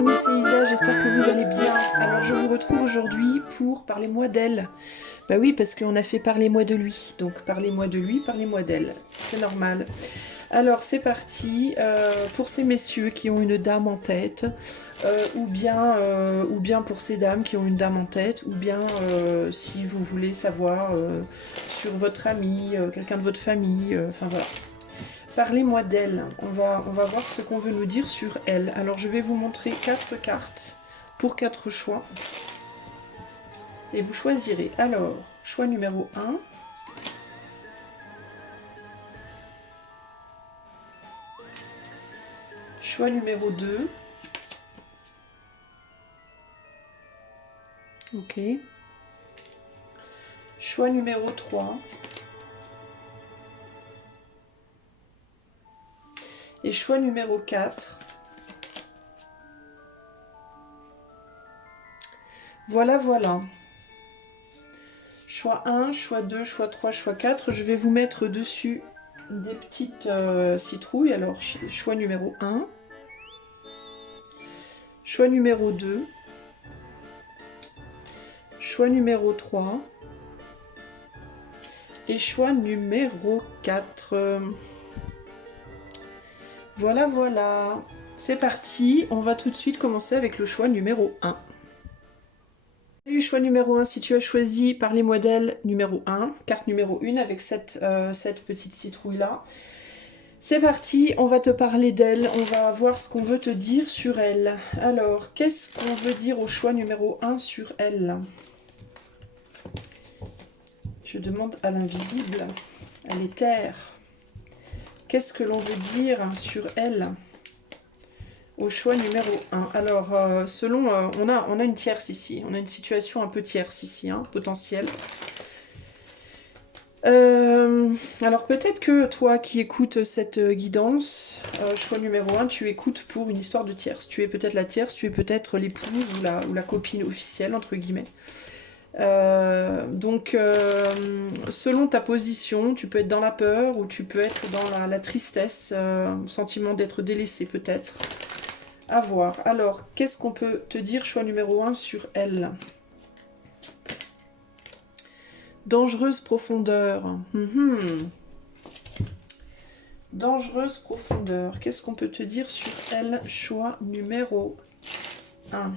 amis, c'est Isa, j'espère que vous allez bien. Alors je vous retrouve aujourd'hui pour Parlez-moi d'elle. Bah oui, parce qu'on a fait Parlez-moi de lui. Donc parlez-moi de lui, parlez-moi d'elle. C'est normal. Alors c'est parti pour ces messieurs qui ont une dame en tête, ou bien pour ces dames qui ont une dame en tête, ou bien si vous voulez savoir sur votre ami, quelqu'un de votre famille, enfin voilà. Parlez-moi d'elle. On va voir ce qu'on veut nous dire sur elle. Alors, je vais vous montrer 4 cartes pour 4 choix. Et vous choisirez. Alors, choix numéro 1. Choix numéro 2. Ok. Choix numéro 3. Et choix numéro 4. Voilà, voilà. Choix 1, choix 2, choix 3, choix 4. Je vais vous mettre dessus des petites citrouilles. Alors, choix numéro 1. Choix numéro 2. Choix numéro 3. Et choix numéro 4. Voilà, voilà. C'est parti. On va tout de suite commencer avec le choix numéro 1. Salut, choix numéro 1, si tu as choisi Parlez-moi d'elle numéro 1, carte numéro 1 avec cette petite citrouille-là. C'est parti, on va te parler d'elle, on va voir ce qu'on veut te dire sur elle. Alors, qu'est-ce qu'on veut dire au choix numéro 1 sur elle? Je demande à l'invisible, à l'éther. Qu'est-ce que l'on veut dire sur elle au choix numéro 1? Alors, on a une tierce ici. On a une situation un peu tierce ici, hein, potentielle. Alors, peut-être que toi qui écoutes cette guidance, choix numéro 1, tu écoutes pour une histoire de tierce. Tu es peut-être la tierce, tu es peut-être l'épouse ou la copine officielle, entre guillemets. Donc, selon ta position, tu peux être dans la peur ou tu peux être dans la tristesse, sentiment d'être délaissé peut-être. À voir. Alors, qu'est-ce qu'on peut te dire, choix numéro 1, sur elle? Dangereuse profondeur. Dangereuse profondeur. Qu'est-ce qu'on peut te dire sur elle, choix numéro 1?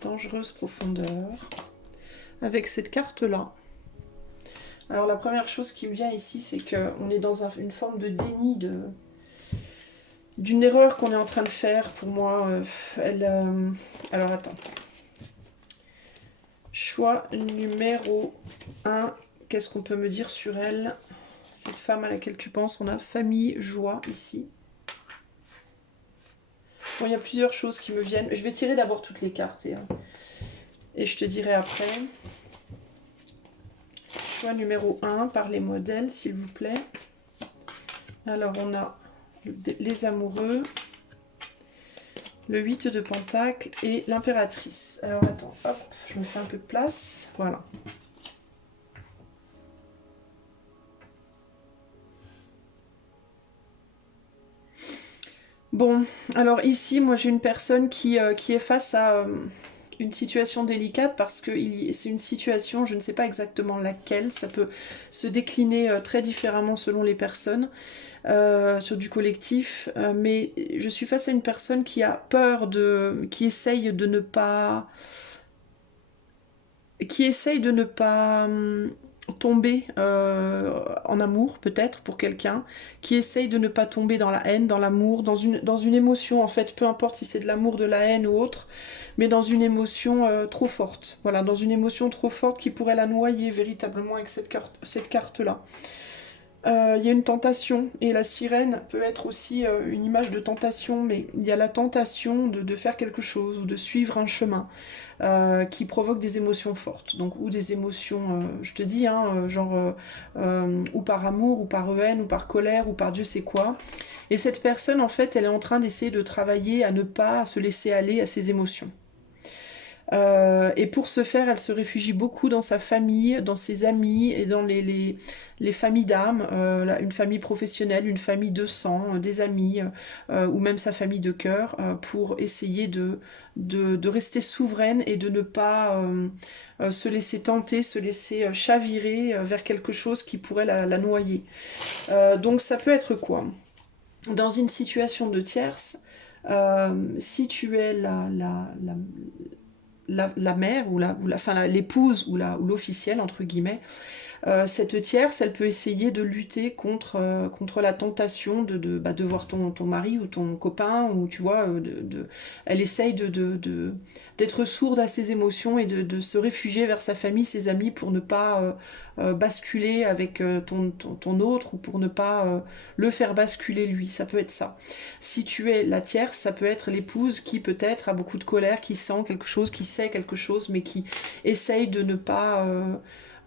Dangereuse profondeur. Avec cette carte-là. Alors, la première chose qui me vient ici, c'est qu'on est dans une forme de déni d'une erreur qu'on est en train de faire. Pour moi, alors, attends. Choix numéro 1. Qu'est-ce qu'on peut me dire sur elle? Cette femme à laquelle tu penses, on a famille, joie ici. Bon, il y a plusieurs choses qui me viennent. Je vais tirer d'abord toutes les cartes et je te dirai après. Choix numéro 1, parlez-moi d'elle, s'il vous plaît. Alors, on a les amoureux, le 8 de Pentacle et l'impératrice. Alors, attends, hop, je me fais un peu de place. Voilà. Bon, alors ici, moi j'ai une personne qui est face à une situation délicate parce que c'est une situation, je ne sais pas exactement laquelle, ça peut se décliner très différemment selon les personnes sur du collectif, mais je suis face à une personne qui a peur qui essaye de ne pas tomber en amour peut-être pour quelqu'un, qui essaye de ne pas tomber dans la haine, dans l'amour, dans une émotion en fait, peu importe si c'est de l'amour, de la haine ou autre, mais dans une émotion trop forte, voilà, dans une émotion trop forte qui pourrait la noyer véritablement avec cette carte-là. Il y a une tentation, et la sirène peut être aussi une image de tentation, mais il y a la tentation de faire quelque chose ou de suivre un chemin qui provoque des émotions fortes. Donc, ou des émotions, je te dis, hein, ou par amour, ou par haine, ou par colère, ou par Dieu sait quoi. Et cette personne, en fait, elle est en train d'essayer de travailler à ne pas se laisser aller à ses émotions. Et pour ce faire, elle se réfugie beaucoup dans sa famille, dans ses amis et dans les familles d'âme, une famille professionnelle, une famille de sang, des amis, ou même sa famille de cœur, pour essayer de rester souveraine et de ne pas se laisser tenter, se laisser chavirer vers quelque chose qui pourrait la noyer. Donc ça peut être quoi? Dans une situation de tierce, si tu es la mère enfin, l'épouse ou l'officielle entre guillemets, cette tierce, elle peut essayer de lutter contre la tentation de voir ton mari ou ton copain, ou tu vois, elle essaye d'être sourde à ses émotions et de se réfugier vers sa famille, ses amis, pour ne pas basculer avec ton autre, ou pour ne pas le faire basculer lui. Ça peut être ça. Si tu es la tierce, ça peut être l'épouse qui peut-être a beaucoup de colère, qui sent quelque chose, qui sait quelque chose, mais qui essaye de ne pas...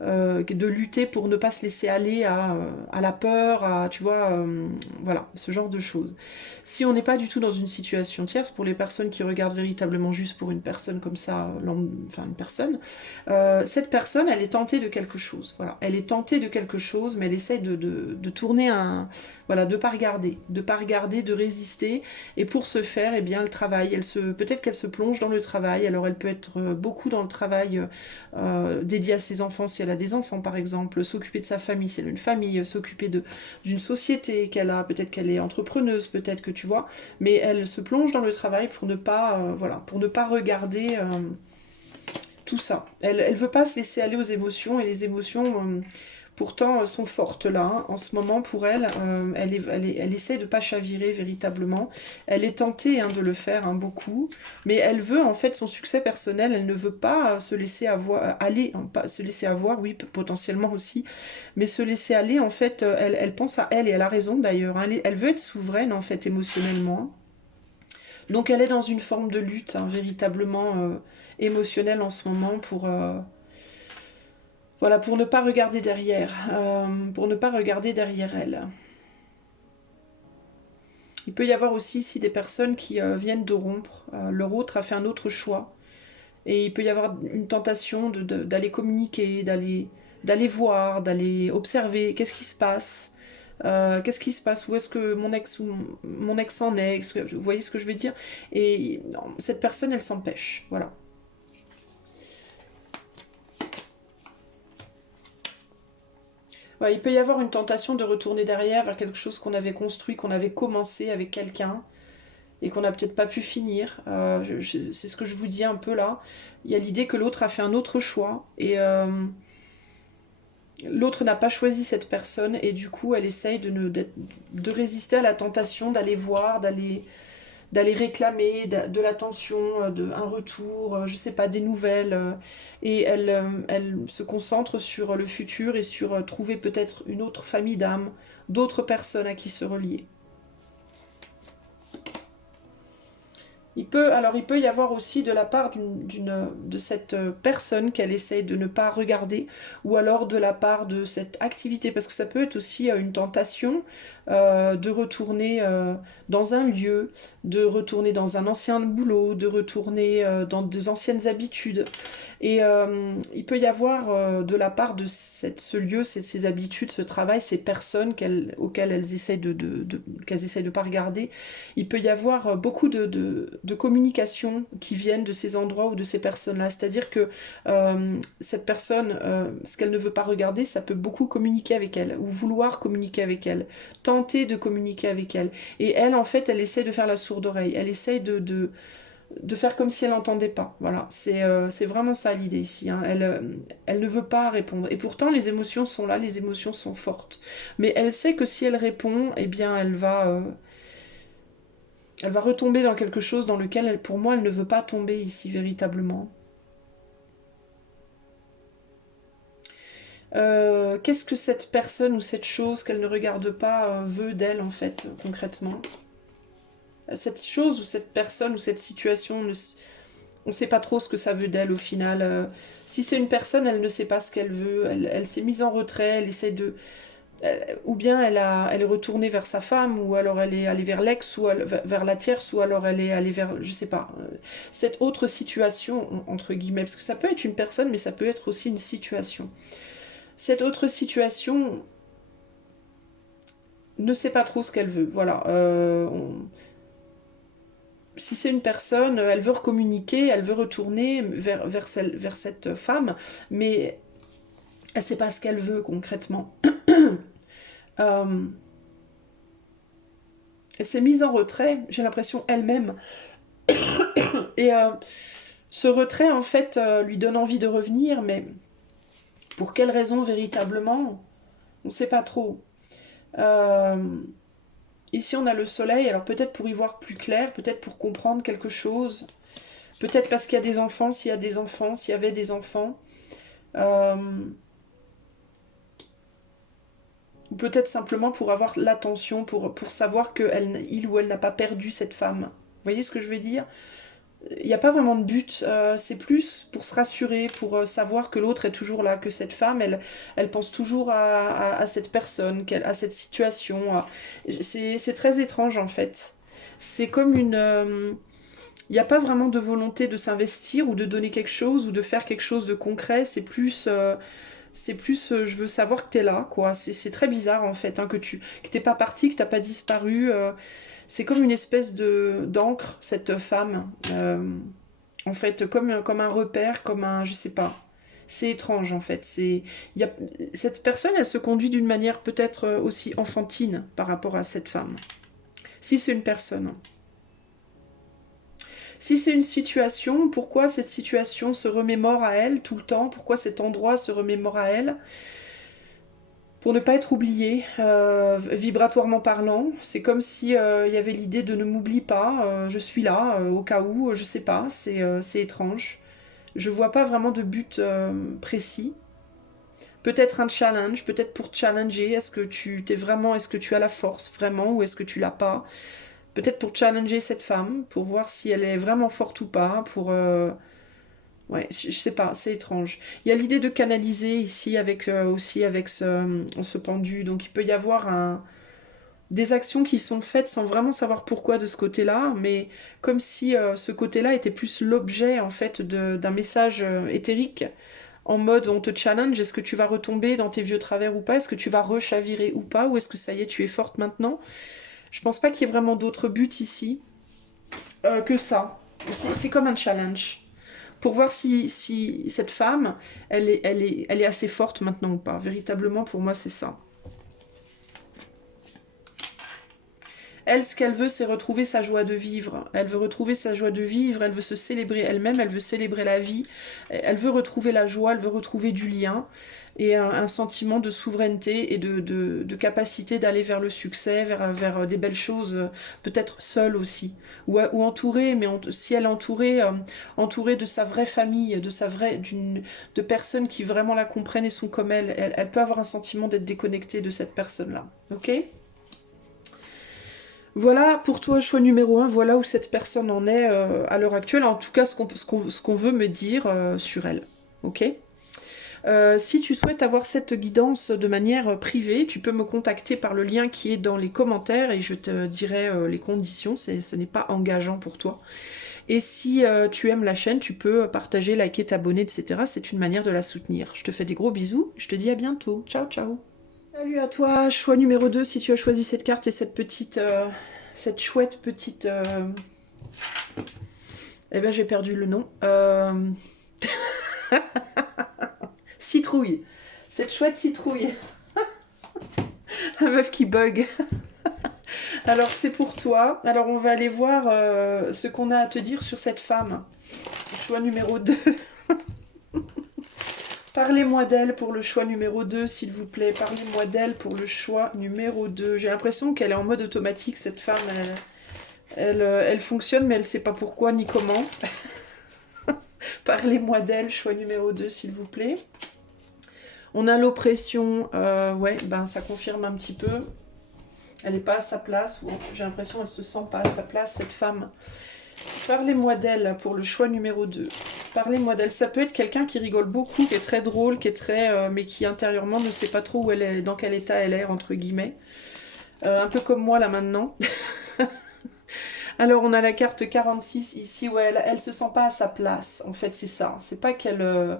de lutter pour ne pas se laisser aller à la peur, tu vois, voilà, ce genre de choses. Si on n'est pas du tout dans une situation tierce, pour les personnes qui regardent véritablement juste pour une personne comme ça, enfin une personne, cette personne, elle est tentée de quelque chose, voilà, elle est tentée de quelque chose, mais elle essaye de tourner voilà, de pas regarder, de résister, et pour ce faire, eh bien, elle travaille, peut-être qu'elle se plonge dans le travail, alors elle peut être beaucoup dans le travail dédié à ses enfants, si elle a des enfants par exemple, s'occuper de sa famille, si elle a une famille, s'occuper d'une société qu'elle a, peut-être qu'elle est entrepreneuse, peut-être que tu vois, mais elle se plonge dans le travail pour ne pas, voilà, pour ne pas regarder tout ça. Elle veut pas se laisser aller aux émotions, et les émotions pourtant sont fortes là, hein. En ce moment pour elle, elle essaie de pas chavirer véritablement. Elle est tentée de le faire beaucoup, mais elle veut en fait son succès personnel. Elle ne veut pas se laisser aller, hein, pas se laisser avoir, oui potentiellement aussi, mais se laisser aller en fait. Elle pense à elle, et elle a raison d'ailleurs, hein. Elle veut être souveraine en fait émotionnellement. Donc elle est dans une forme de lutte véritablement émotionnelle en ce moment voilà, pour ne pas regarder derrière, pour ne pas regarder derrière elle. Il peut y avoir aussi ici des personnes qui viennent de rompre, leur autre a fait un autre choix, et il peut y avoir une tentation d'aller communiquer, d'aller voir, d'aller observer, qu'est-ce qui se passe, où est-ce que mon ex en est, vous voyez ce que je veux dire, et non, cette personne elle s'empêche, voilà. Ouais, il peut y avoir une tentation de retourner derrière vers quelque chose qu'on avait construit, qu'on avait commencé avec quelqu'un et qu'on n'a peut-être pas pu finir. C'est ce que je vous dis un peu là. Il y a l'idée que l'autre a fait un autre choix, et l'autre n'a pas choisi cette personne, et du coup elle essaye de résister à la tentation d'aller voir, d'aller réclamer de l'attention, un retour, je sais pas, des nouvelles. Et elle se concentre sur le futur et sur trouver peut-être une autre famille d'âmes, d'autres personnes à qui se relier. Il peut y avoir aussi de la part de cette personne qu'elle essaye de ne pas regarder, ou alors de la part de cette activité, parce que ça peut être aussi une tentation de retourner dans un lieu, de retourner dans un ancien boulot, de retourner dans des anciennes habitudes. Et il peut y avoir de la part de ce lieu, ces habitudes, ce travail, ces personnes auxquelles elles essayent qu'elles essayent de pas regarder. Il peut y avoir beaucoup de communication qui viennent de ces endroits ou de ces personnes-là. C'est-à-dire que cette personne, ce qu'elle ne veut pas regarder, ça peut beaucoup communiquer avec elle, ou vouloir communiquer avec elle, tenter de communiquer avec elle. Et elle, en fait, elle essaie de faire la sourde oreille. Elle essaie de faire comme si elle n'entendait pas. Voilà, c'est vraiment ça l'idée ici, hein. Elle ne veut pas répondre. Et pourtant, les émotions sont là, les émotions sont fortes. Mais elle sait que si elle répond, eh bien, elle va retomber dans quelque chose dans lequel, pour moi, elle ne veut pas tomber ici, véritablement. Qu'est-ce que cette personne ou cette chose qu'elle ne regarde pas veut d'elle, en fait, concrètement? Cette chose ou cette personne ou cette situation, on ne sait pas trop ce que ça veut d'elle au final. Si c'est une personne, elle ne sait pas ce qu'elle veut, elle s'est mise en retrait, elle essaie ou bien elle est retournée vers sa femme, ou alors elle est allée vers l'ex, ou vers la tierce, ou alors elle est allée vers, je sais pas, cette autre situation, entre guillemets, parce que ça peut être une personne, mais ça peut être aussi une situation. Cette autre situation ne sait pas trop ce qu'elle veut, voilà. Si c'est une personne, elle veut recommuniquer, elle veut retourner vers cette femme, mais elle ne sait pas ce qu'elle veut concrètement. euh, Elle s'est mise en retrait, j'ai l'impression elle-même. Et ce retrait, en fait, lui donne envie de revenir, mais pour quelle raison véritablement? On ne sait pas trop. Euh, Ici, on a le soleil, alors peut-être pour y voir plus clair, peut-être pour comprendre quelque chose, peut-être parce qu'il y a des enfants, s'il y a des enfants, s'il y avait des enfants. Euh, ou peut-être simplement pour avoir l'attention, pour savoir qu'il ou elle n'a pas perdu cette femme. Vous voyez ce que je veux dire? Il n'y a pas vraiment de but, c'est plus pour se rassurer, pour savoir que l'autre est toujours là, que cette femme, elle pense toujours à cette personne, à cette situation. C'est très étrange en fait. C'est comme une... Il n'y a pas vraiment de volonté de s'investir ou de donner quelque chose ou de faire quelque chose de concret, c'est plus, je veux savoir que t'es là, quoi. C'est très bizarre en fait, hein, que t'es pas parti, que t'as pas disparu. C'est comme une espèce de d'encre, cette femme. En fait, comme un repère, comme un, je sais pas. C'est étrange en fait. Il y a, cette personne, elle se conduit d'une manière peut-être aussi enfantine par rapport à cette femme. Si c'est une personne. Si c'est une situation, pourquoi cette situation se remémore à elle tout le temps? Pourquoi cet endroit se remémore à elle? Pour ne pas être oublié, vibratoirement parlant. C'est comme si il y avait l'idée de ne m'oublie pas, je suis là, au cas où, je sais pas, c'est étrange. Je vois pas vraiment de but précis. Peut-être un challenge, peut-être pour te challenger, est-ce que tu as la force vraiment ou est-ce que tu l'as pas? Peut-être pour challenger cette femme, pour voir si elle est vraiment forte ou pas, ouais, je sais pas, c'est étrange. Il y a l'idée de canaliser ici avec aussi avec ce pendu, donc il peut y avoir des actions qui sont faites sans vraiment savoir pourquoi de ce côté-là, mais comme si ce côté-là était plus l'objet en fait d'un message éthérique en mode on te challenge, est-ce que tu vas retomber dans tes vieux travers ou pas, est-ce que tu vas rechavirer ou pas, ou est-ce que ça y est, tu es forte maintenant. Je pense pas qu'il y ait vraiment d'autre but ici que ça. C'est comme un challenge pour voir si cette femme, elle est assez forte maintenant ou pas. Véritablement, pour moi, c'est ça. Elle, ce qu'elle veut, c'est retrouver sa joie de vivre. Elle veut retrouver sa joie de vivre, elle veut se célébrer elle-même, elle veut célébrer la vie, elle veut retrouver la joie, elle veut retrouver du lien et un sentiment de souveraineté et de capacité d'aller vers le succès, vers des belles choses, peut-être seule aussi, ou entourée, mais si elle est entourée de sa vraie famille, de personnes qui vraiment la comprennent et sont comme elle peut avoir un sentiment d'être déconnectée de cette personne-là. Ok ? Voilà pour toi, choix numéro un, voilà où cette personne en est à l'heure actuelle, en tout cas ce qu'on veut me dire sur elle. Ok. Si tu souhaites avoir cette guidance de manière privée, tu peux me contacter par le lien qui est dans les commentaires et je te dirai les conditions, ce n'est pas engageant pour toi. Et si tu aimes la chaîne, tu peux partager, liker, t'abonner, etc. C'est une manière de la soutenir. Je te fais des gros bisous, je te dis à bientôt. Ciao, ciao. Salut à toi, choix numéro 2, si tu as choisi cette carte et cette chouette petite... Eh ben j'ai perdu le nom. Citrouille. Cette chouette citrouille. La meuf qui bug. Alors c'est pour toi. Alors on va aller voir ce qu'on a à te dire sur cette femme. Choix numéro 2. Parlez-moi d'elle pour le choix numéro 2, s'il vous plaît. Parlez-moi d'elle pour le choix numéro 2. J'ai l'impression qu'elle est en mode automatique, cette femme. Elle fonctionne, mais elle ne sait pas pourquoi ni comment. Parlez-moi d'elle, choix numéro 2, s'il vous plaît. On a l'oppression. Ouais, ben ça confirme un petit peu. Elle n'est pas à sa place. J'ai l'impression qu'elle ne se sent pas à sa place, cette femme. Parlez-moi d'elle pour le choix numéro 2. Parlez-moi d'elle. Ça peut être quelqu'un qui rigole beaucoup, qui est très drôle, qui est très... mais qui intérieurement ne sait pas trop où elle est, dans quel état elle est, entre guillemets. Un peu comme moi là maintenant. Alors on a la carte 46 ici où elle se sent pas à sa place. En fait c'est ça. C'est pas qu'elle...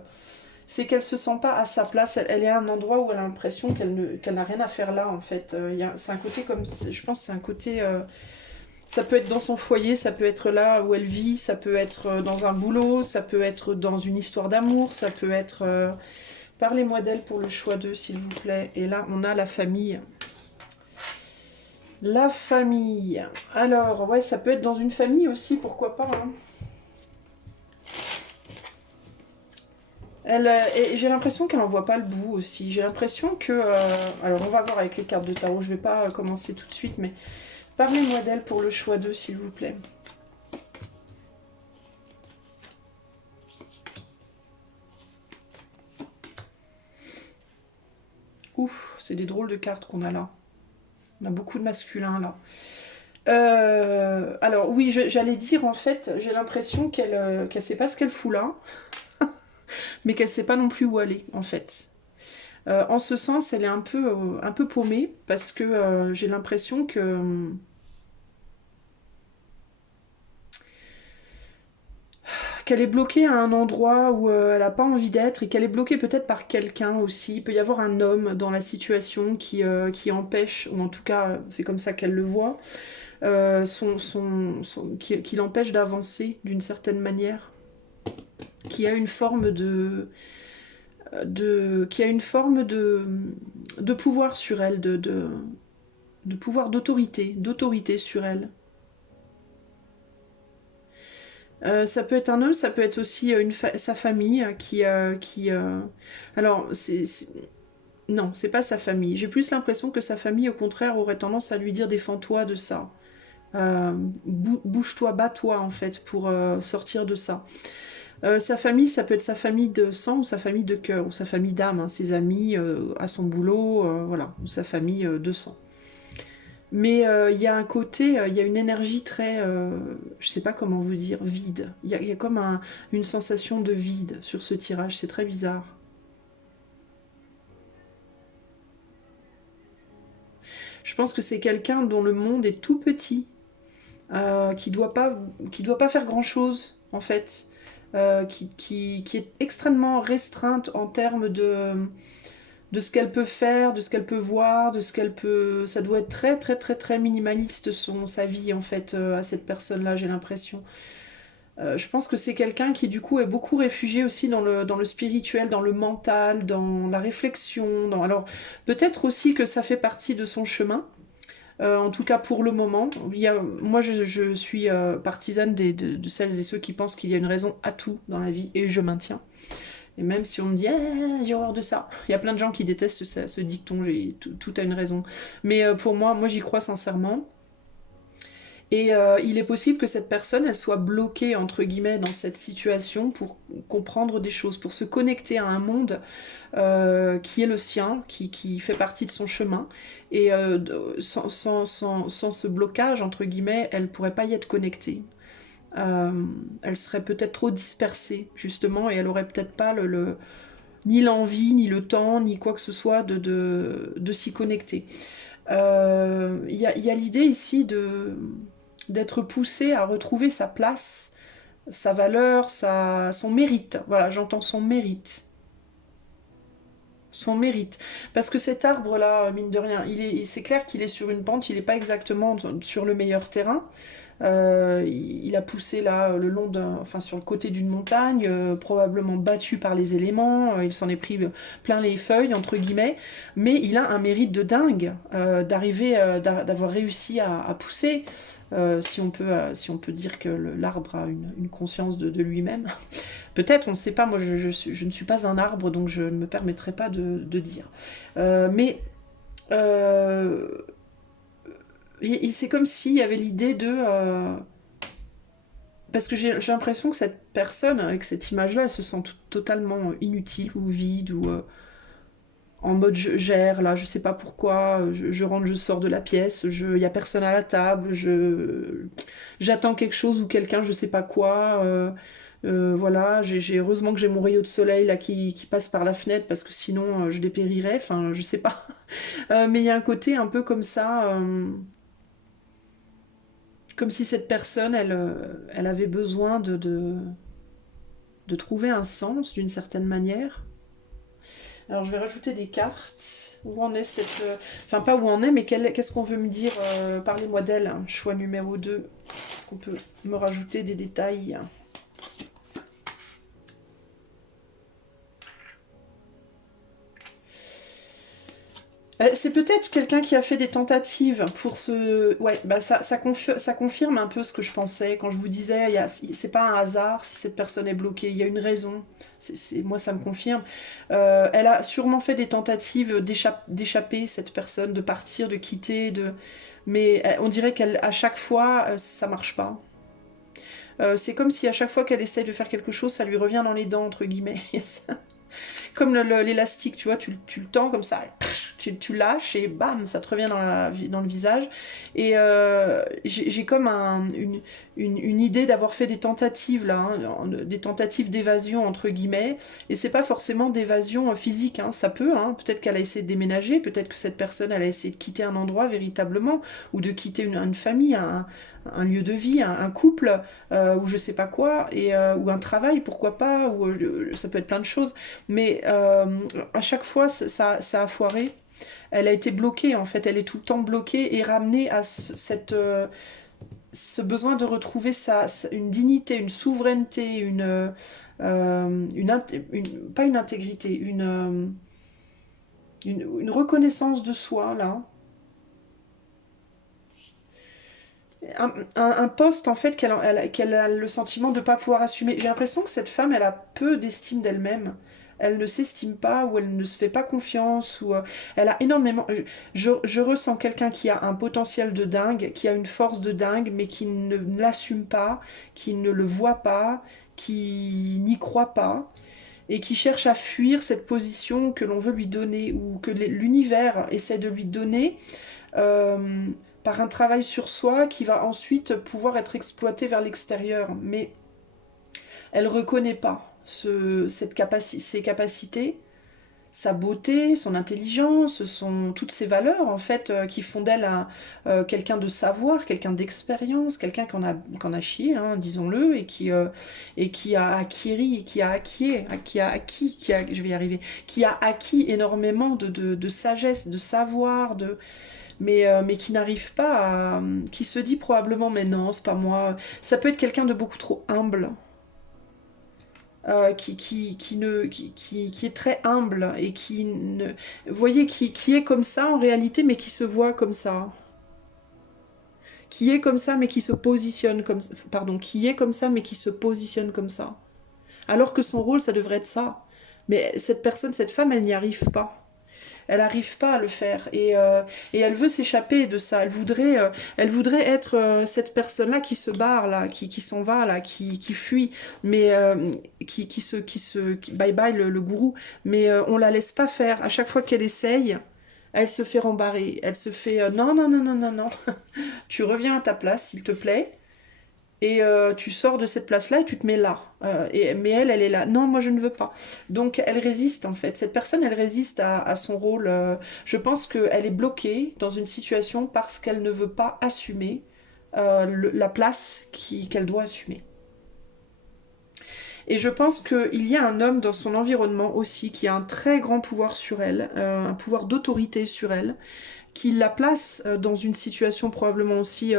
c'est qu'elle se sent pas à sa place. Elle est à un endroit où elle a l'impression qu'elle n'a rien à faire là en fait. C'est un côté comme... Je pense que c'est un côté... ça peut être dans son foyer, ça peut être là où elle vit, ça peut être dans un boulot, ça peut être dans une histoire d'amour, ça peut être... Parlez-moi d'elle pour le choix 2, s'il vous plaît. Et là, on a la famille. La famille. Alors, ouais, ça peut être dans une famille aussi, pourquoi pas. Hein. Et j'ai l'impression qu'elle n'en voit pas le bout aussi. J'ai l'impression que... alors, on va voir avec les cartes de tarot. Je ne vais pas commencer tout de suite, mais... Parlez-moi d'elle pour le choix 2, s'il vous plaît. Ouf, c'est des drôles de cartes qu'on a là. On a beaucoup de masculins là. Alors oui, j'allais dire en fait, j'ai l'impression qu'elle sait pas ce qu'elle fout là, mais qu'elle sait pas non plus où aller en fait. En ce sens, elle est un peu paumée parce que j'ai l'impression que qu'elle est bloquée à un endroit où elle n'a pas envie d'être et qu'elle est bloquée peut-être par quelqu'un aussi. Il peut y avoir un homme dans la situation qui empêche, ou en tout cas c'est comme ça qu'elle le voit, qui l'empêche d'avancer d'une certaine manière, qui a une forme qui a une forme de pouvoir sur elle, de pouvoir d'autorité sur elle. Ça peut être un homme, ça peut être aussi sa famille alors, non, c'est pas sa famille. J'ai plus l'impression que sa famille, au contraire, aurait tendance à lui dire défends-toi de ça. Bouge-toi, bats-toi, en fait, pour sortir de ça. Sa famille, ça peut être sa famille de sang ou sa famille de cœur, ou sa famille d'âme, hein, ses amis à son boulot, voilà, ou sa famille de sang. Mais il y a un côté, il y a une énergie très, je sais pas comment vous dire, vide. Il y a comme une sensation de vide sur ce tirage, c'est très bizarre. Je pense que c'est quelqu'un dont le monde est tout petit, qui doit pas faire grand-chose, en fait, qui est extrêmement restreinte en termes de ce qu'elle peut faire, de ce qu'elle peut voir, de ce qu'elle peut... Ça doit être très très très très minimaliste sa vie en fait à cette personne-là, j'ai l'impression. Je pense que c'est quelqu'un qui du coup est beaucoup réfugié aussi dans le spirituel, dans le mental, dans la réflexion. Alors peut-être aussi que ça fait partie de son chemin. En tout cas pour le moment. Moi je suis partisane de celles et ceux qui pensent qu'il y a une raison à tout dans la vie et je maintiens. Et même si on me dit ah, j'ai horreur de ça, il y a plein de gens qui détestent ce dicton, tout a une raison. Mais pour moi j'y crois sincèrement. Et il est possible que cette personne, elle soit bloquée, entre guillemets, dans cette situation pour comprendre des choses, pour se connecter à un monde qui est le sien, qui fait partie de son chemin. Et sans ce blocage, entre guillemets, elle ne pourrait pas y être connectée. Elle serait peut-être trop dispersée, justement, et elle aurait peut-être pas ni l'envie, ni le temps, ni quoi que ce soit de s'y connecter. Y a l'idée ici d'être poussée à retrouver sa place, sa valeur, son mérite. Voilà, j'entends son mérite. Son mérite. Parce que cet arbre-là, mine de rien, c'est clair qu'il est sur une pente, il n'est pas exactement sur le meilleur terrain. Il a poussé là enfin sur le côté d'une montagne, probablement battu par les éléments, il s'en est pris plein les feuilles entre guillemets, mais il a un mérite de dingue d'avoir réussi à pousser. Si on peut dire que l'arbre a une conscience de lui-même. Peut-être, on ne sait pas, moi je ne suis pas un arbre, donc je ne me permettrai pas de dire. Mais et c'est comme s'il y avait l'idée parce que j'ai l'impression que cette personne, avec cette image-là, elle se sent totalement inutile ou vide ou en mode je gère, là, je sais pas pourquoi, je rentre, je sors de la pièce, il n'y a personne à la table, j'attends quelque chose ou quelqu'un, je sais pas quoi. Voilà, heureusement que j'ai mon rayon de soleil là qui passe par la fenêtre parce que sinon je dépérirais, enfin je sais pas. Mais il y a un côté un peu comme ça, comme si cette personne, elle avait besoin de trouver un sens d'une certaine manière. Alors je vais rajouter des cartes. Où en est cette... Enfin pas où en est, mais qu'est-ce qu'on veut me dire. Parlez-moi d'elle, hein. Choix numéro 2. Est-ce qu'on peut me rajouter des détails? C'est peut-être quelqu'un qui a fait des tentatives pour ce... Ouais, bah ça confirme un peu ce que je pensais. Quand je vous disais, c'est pas un hasard si cette personne est bloquée, il y a une raison. Moi, ça me confirme. Elle a sûrement fait des tentatives d'échapper, cette personne, de partir, de quitter, mais on dirait qu'à chaque fois, ça marche pas. C'est comme si à chaque fois qu'elle essaye de faire quelque chose, ça lui revient dans les dents, entre guillemets. Comme l'élastique, tu vois, tu le tends comme ça, tu lâches et bam, ça te revient dans le visage. Et j'ai comme une idée d'avoir fait des tentatives là, hein, des tentatives d'évasion entre guillemets. Et c'est pas forcément d'évasion physique, hein, ça peut, hein, peut-être qu'elle a essayé de déménager, peut-être que cette personne elle a essayé de quitter un endroit véritablement, ou de quitter une famille, un lieu de vie, un couple, ou je sais pas quoi, ou un travail, pourquoi pas, ou ça peut être plein de choses. Mais à chaque fois, ça a foiré. Elle a été bloquée, en fait. Elle est tout le temps bloquée et ramenée à ce besoin de retrouver une dignité, une souveraineté, pas une intégrité, une reconnaissance de soi, là. Un poste, en fait, qu'elle a le sentiment de ne pas pouvoir assumer. J'ai l'impression que cette femme, elle a peu d'estime d'elle-même. Elle ne s'estime pas, ou elle ne se fait pas confiance, ou elle a énormément... Je ressens quelqu'un qui a un potentiel de dingue, qui a une force de dingue, mais qui ne l'assume pas, qui ne le voit pas, qui n'y croit pas, et qui cherche à fuir cette position que l'on veut lui donner, ou que l'univers essaie de lui donner, euh, par un travail sur soi qui va ensuite pouvoir être exploité vers l'extérieur. Mais elle ne reconnaît pas ses capacités, sa beauté, son intelligence, toutes ces valeurs en fait qui font d'elle quelqu'un de savoir, quelqu'un d'expérience, quelqu'un qu'on a chié, hein, disons-le, et qui a acquis, je vais y arriver, qui a acquis énormément de sagesse, de savoir, mais qui n'arrive pas à... qui se dit probablement, mais non, c'est pas moi. Ça peut être quelqu'un de beaucoup trop humble, qui est très humble et qui ne... Vous voyez, qui est comme ça en réalité, mais qui se voit comme ça. Qui est comme ça, mais qui se positionne comme ça. Pardon, qui est comme ça, mais qui se positionne comme ça. Alors que son rôle, ça devrait être ça. Mais cette personne, cette femme, elle n'y arrive pas. Elle n'arrive pas à le faire et elle veut s'échapper de ça. Elle voudrait être cette personne-là qui se barre là, qui s'en va là, qui fuit, mais bye bye le gourou. Mais on la laisse pas faire. À chaque fois qu'elle essaye, elle se fait rembarrer. Elle se fait non non non non non non. Tu reviens à ta place s'il te plaît. Et tu sors de cette place-là et tu te mets là. Mais elle est là. Non, moi je ne veux pas. Donc elle résiste en fait. Cette personne, elle résiste à son rôle. Je pense qu'elle est bloquée dans une situation parce qu'elle ne veut pas assumer la place qu'elle doit assumer. Et je pense qu'il y a un homme dans son environnement aussi qui a un très grand pouvoir sur elle, un pouvoir d'autorité sur elle, qui la place dans une situation probablement aussi,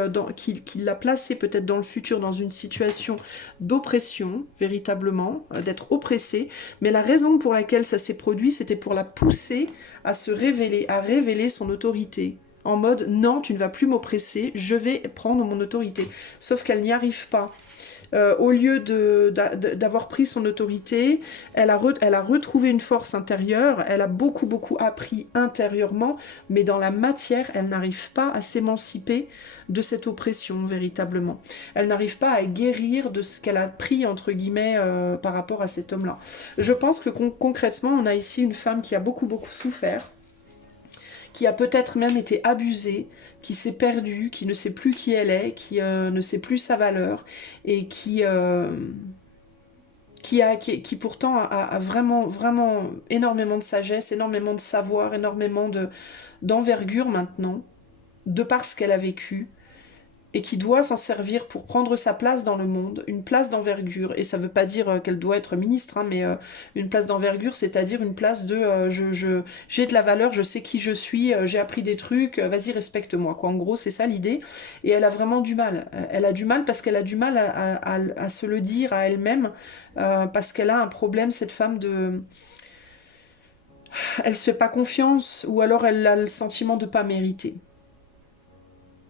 qui l'a placée peut-être dans le futur dans une situation d'oppression, véritablement, d'être oppressée. Mais la raison pour laquelle ça s'est produit, c'était pour la pousser à se révéler, à révéler son autorité. En mode, non, tu ne vas plus m'oppresser, je vais prendre mon autorité. Sauf qu'elle n'y arrive pas. Au lieu d'avoir pris son autorité, elle a retrouvé une force intérieure, elle a beaucoup appris intérieurement, mais dans la matière, elle n'arrive pas à s'émanciper de cette oppression véritablement. Elle n'arrive pas à guérir de ce qu'elle a pris, entre guillemets, par rapport à cet homme-là. Je pense que concrètement, on a ici une femme qui a beaucoup souffert, qui a peut-être même été abusée, qui s'est perdue, qui ne sait plus qui elle est, qui ne sait plus sa valeur, et qui pourtant a vraiment, vraiment énormément de sagesse, énormément de savoir, énormément d'envergure maintenant, de par ce qu'elle a vécu, et qui doit s'en servir pour prendre sa place dans le monde, une place d'envergure. Et ça ne veut pas dire qu'elle doit être ministre, hein, mais une place d'envergure, c'est-à-dire une place de j'ai de la valeur, je sais qui je suis, j'ai appris des trucs, vas-y, respecte-moi. Quoi. En gros, c'est ça l'idée. Et elle a vraiment du mal. Elle a du mal parce qu'elle a du mal à se le dire à elle-même, parce qu'elle a un problème, cette femme, de... Elle se fait pas confiance, ou alors elle a le sentiment de pas mériter.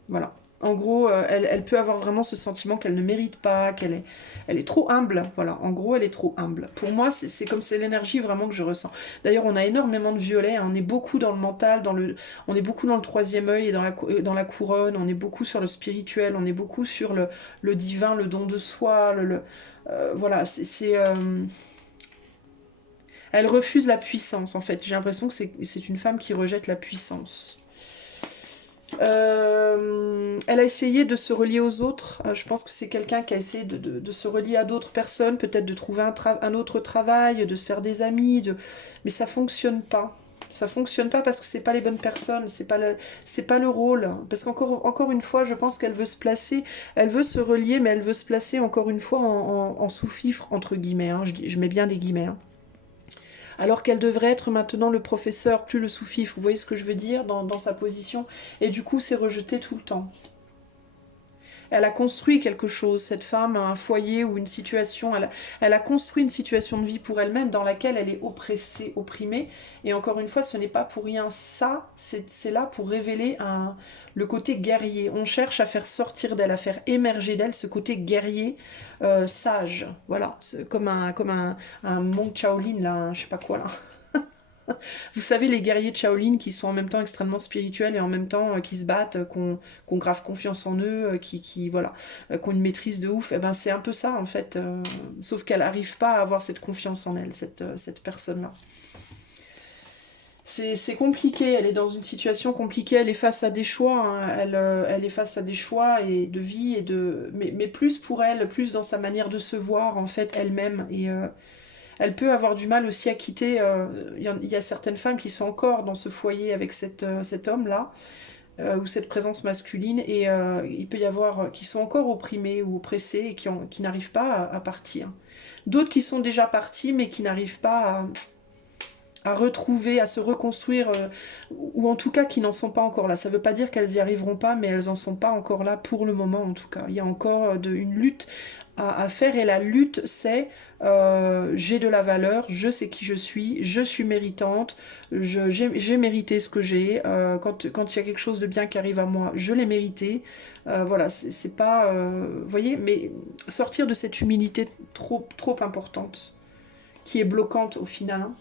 Voilà. En gros, elle peut avoir vraiment ce sentiment qu'elle ne mérite pas, elle est trop humble. Voilà, en gros, elle est trop humble. Pour moi, c'est comme c'est l'énergie vraiment que je ressens. D'ailleurs, on a énormément de violet, hein, on est beaucoup dans le mental, on est beaucoup dans le troisième œil et dans la couronne, on est beaucoup sur le spirituel, on est beaucoup sur le divin, le don de soi. Voilà, elle refuse la puissance, en fait. J'ai l'impression que c'est une femme qui rejette la puissance. Elle a essayé de se relier aux autres. Je pense que c'est quelqu'un qui a essayé de se relier à d'autres personnes, peut-être de trouver un autre travail, de se faire des amis, mais ça fonctionne pas. Ça fonctionne pas parce que c'est pas les bonnes personnes, c'est pas le rôle. Parce encore une fois, je pense qu'elle veut se placer, elle veut se relier, mais elle veut se placer encore une fois en sous-fifre, entre guillemets. Hein. Je mets bien des guillemets. Hein. Alors qu'elle devrait être maintenant le professeur, plus le sous-fifre. Vous voyez ce que je veux dire dans sa position. Et du coup, c'est rejeté tout le temps. Elle a construit quelque chose, cette femme, un foyer ou une situation. Elle a construit une situation de vie pour elle-même dans laquelle elle est oppressée, opprimée. Et encore une fois, ce n'est pas pour rien ça, c'est là pour révéler le côté guerrier. On cherche à faire sortir d'elle, à faire émerger d'elle ce côté guerrier sage. Voilà, un monk Shaolin, là, je sais pas quoi là. Vous savez, les guerriers de Shaolin qui sont en même temps extrêmement spirituels et en même temps qui se battent, qu'on grave confiance en eux, voilà, qui ont une maîtrise de ouf, et ben c'est un peu ça en fait. Sauf qu'elle n'arrive pas à avoir cette confiance en elle, cette personne-là. C'est compliqué, elle est dans une situation compliquée, elle est face à des choix, hein. Elle est face à des choix et de vie, mais plus pour elle, plus dans sa manière de se voir en fait elle-même. Et elle peut avoir du mal aussi à quitter. Il y a certaines femmes qui sont encore dans ce foyer avec cet homme-là, ou cette présence masculine, et il peut y avoir qui sont encore opprimées ou oppressées et qui n'arrivent pas à partir. D'autres qui sont déjà partis mais qui n'arrivent pas à retrouver, à se reconstruire, ou en tout cas qui n'en sont pas encore là. Ça ne veut pas dire qu'elles n'y arriveront pas, mais elles n'en sont pas encore là pour le moment en tout cas. Il y a encore une lutte à faire, et la lutte c'est j'ai de la valeur, je sais qui je suis méritante, j'ai mérité ce que j'ai, quand il y a quelque chose de bien qui arrive à moi, je l'ai mérité. Voilà, c'est pas... vous voyez, mais sortir de cette humilité trop importante, qui est bloquante au final. Hein.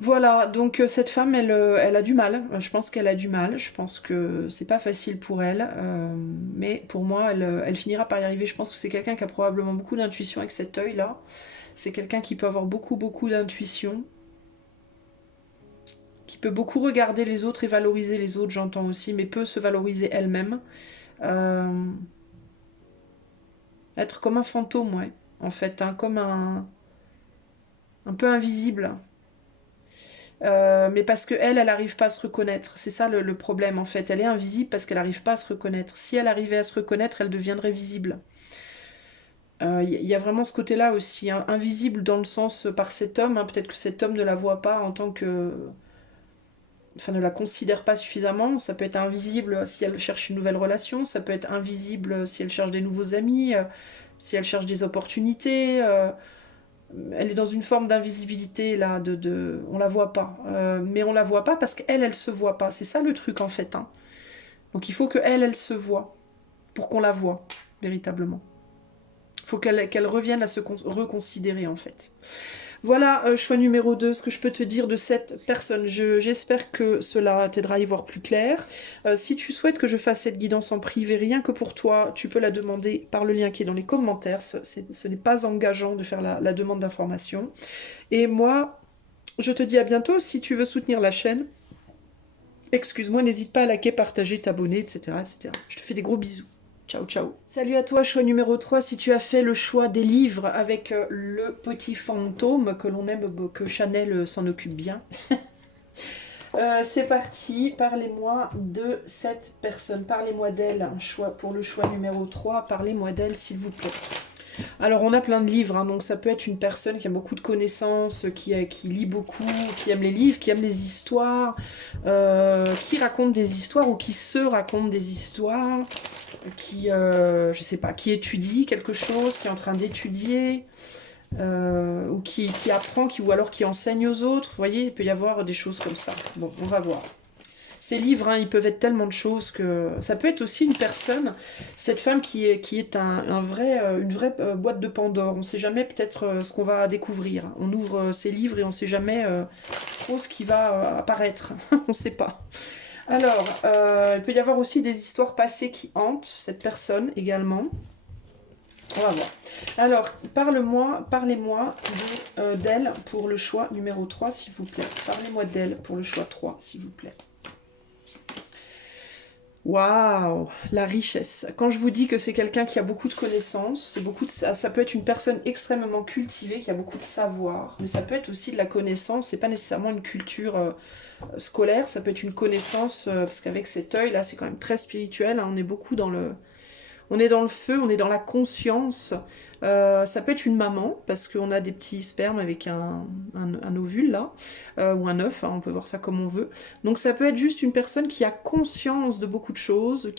Voilà, donc cette femme, elle a du mal. Je pense qu'elle a du mal. Je pense que c'est pas facile pour elle. Mais pour moi, elle finira par y arriver. Je pense que c'est quelqu'un qui a probablement beaucoup d'intuition avec cet œil-là. C'est quelqu'un qui peut avoir beaucoup d'intuition. Qui peut beaucoup regarder les autres et valoriser les autres, j'entends aussi, mais peut se valoriser elle-même. Être comme un fantôme, ouais. En fait, hein, comme un peu invisible. Mais parce qu'elle n'arrive pas à se reconnaître. C'est ça le problème en fait. Elle est invisible parce qu'elle n'arrive pas à se reconnaître. Si elle arrivait à se reconnaître, elle deviendrait visible. Y a vraiment ce côté-là aussi, hein. Invisible dans le sens par cet homme. Hein. Peut-être que cet homme ne la voit pas en tant que... Enfin, ne la considère pas suffisamment. Ça peut être invisible si elle cherche une nouvelle relation. Ça peut être invisible si elle cherche des nouveaux amis, si elle cherche des opportunités. Elle est dans une forme d'invisibilité là, on la voit pas. Mais on la voit pas parce qu'elle se voit pas. C'est ça le truc en fait. Hein. Donc il faut que elle se voit pour qu'on la voie véritablement. Il faut qu'elle revienne à se reconsidérer en fait. Voilà, choix numéro 2, ce que je peux te dire de cette personne. J'espère que cela t'aidera à y voir plus clair. Si tu souhaites que je fasse cette guidance en privé, rien que pour toi, tu peux la demander par le lien qui est dans les commentaires. Ce n'est pas engageant de faire la demande d'information. Et moi, je te dis à bientôt. Si tu veux soutenir la chaîne, excuse-moi, n'hésite pas à liker, partager, t'abonner, etc., etc. Je te fais des gros bisous. Ciao, ciao. Salut à toi, choix numéro 3. Si tu as fait le choix des livres avec le petit fantôme que l'on aime, que Chanel s'en occupe bien. C'est parti, parlez-moi de cette personne. Parlez-moi d'elle, pour le choix numéro 3. Parlez-moi d'elle, s'il vous plaît. Alors, on a plein de livres, hein, donc ça peut être une personne qui a beaucoup de connaissances, qui lit beaucoup, qui aime les livres, qui aime les histoires, qui raconte des histoires ou qui se raconte des histoires, je sais pas, qui étudie quelque chose, qui est en train d'étudier, ou qui apprend, ou alors qui enseigne aux autres. Vous voyez, il peut y avoir des choses comme ça. Bon, on va voir. Ces livres, hein, ils peuvent être tellement de choses que... Ça peut être aussi une personne, cette femme qui est une vraie boîte de Pandore. On ne sait jamais peut-être ce qu'on va découvrir. On ouvre ces livres et on ne sait jamais trop ce qui va apparaître. On ne sait pas. Alors, il peut y avoir aussi des histoires passées qui hantent cette personne également. On va voir. Alors, parlez-moi d'elle pour le choix numéro 3, s'il vous plaît. Parlez-moi d'elle pour le choix 3, s'il vous plaît. Waouh, la richesse. Quand je vous dis que c'est quelqu'un qui a beaucoup de connaissances, ça peut être une personne extrêmement cultivée, qui a beaucoup de savoir, mais ça peut être aussi de la connaissance, c'est pas nécessairement une culture scolaire, ça peut être une connaissance, parce qu'avec cet œil-là, c'est quand même très spirituel, hein, on est beaucoup dans le... On est dans le feu, on est dans la conscience. Ça peut être une maman, parce qu'on a des petits spermes avec un ovule là, ou un œuf, hein, on peut voir ça comme on veut. Donc ça peut être juste une personne qui a conscience de beaucoup de choses,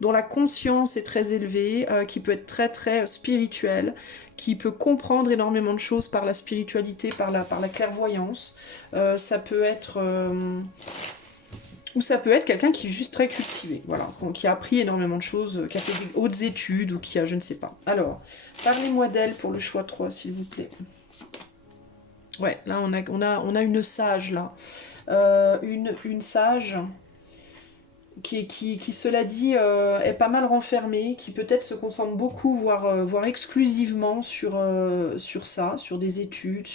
dont la conscience est très élevée, qui peut être très très spirituelle, qui peut comprendre énormément de choses par la spiritualité, par la clairvoyance. Ça peut être... ou ça peut être quelqu'un qui est juste très cultivé, voilà, donc qui a appris énormément de choses, qui a fait des hautes études ou qui a, je ne sais pas. Alors, parlez-moi d'elle pour le choix 3, s'il vous plaît. Ouais, là on a une sage, là. Une sage qui, cela dit, est pas mal renfermée, qui peut-être se concentre beaucoup, voire exclusivement sur ça, sur des études,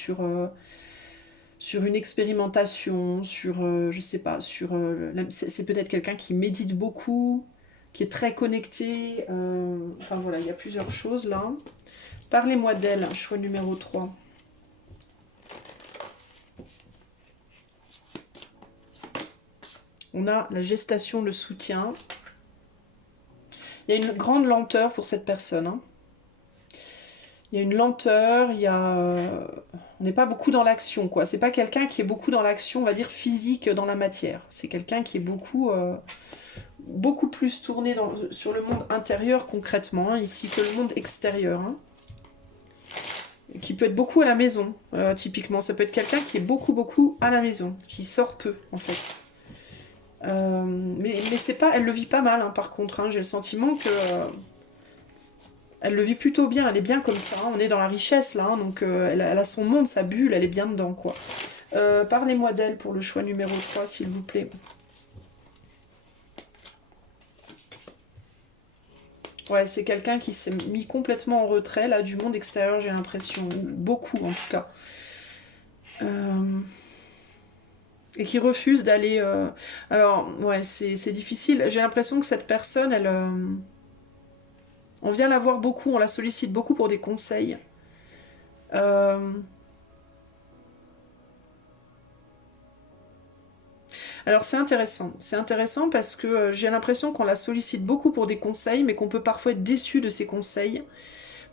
sur une expérimentation, je sais pas, c'est peut-être quelqu'un qui médite beaucoup, qui est très connecté, enfin voilà, il y a plusieurs choses là. Parlez-moi d'elle, choix numéro 3. On a la gestation, le soutien. Il y a une grande lenteur pour cette personne, hein. Il y a une lenteur, on n'est pas beaucoup dans l'action, quoi. C'est pas quelqu'un qui est beaucoup dans l'action, on va dire, physique dans la matière. C'est quelqu'un qui est beaucoup plus tourné sur le monde intérieur, concrètement, hein, ici, que le monde extérieur. Hein. Qui peut être beaucoup à la maison, typiquement. Ça peut être quelqu'un qui est beaucoup à la maison, qui sort peu, en fait. Mais c'est pas, elle le vit pas mal, hein, par contre. Hein. J'ai le sentiment que... elle le vit plutôt bien, elle est bien comme ça, hein. On est dans la richesse là, hein, donc elle a son monde, sa bulle, elle est bien dedans quoi. Parlez-moi d'elle pour le choix numéro 3 s'il vous plaît. Ouais, c'est quelqu'un qui s'est mis complètement en retrait là du monde extérieur, j'ai l'impression, beaucoup en tout cas. Et qui refuse d'aller... Alors, ouais, c'est difficile, j'ai l'impression que cette personne, elle... On vient la voir beaucoup, on la sollicite beaucoup pour des conseils. Alors c'est intéressant parce que j'ai l'impression qu'on la sollicite beaucoup pour des conseils, mais qu'on peut parfois être déçu de ces conseils.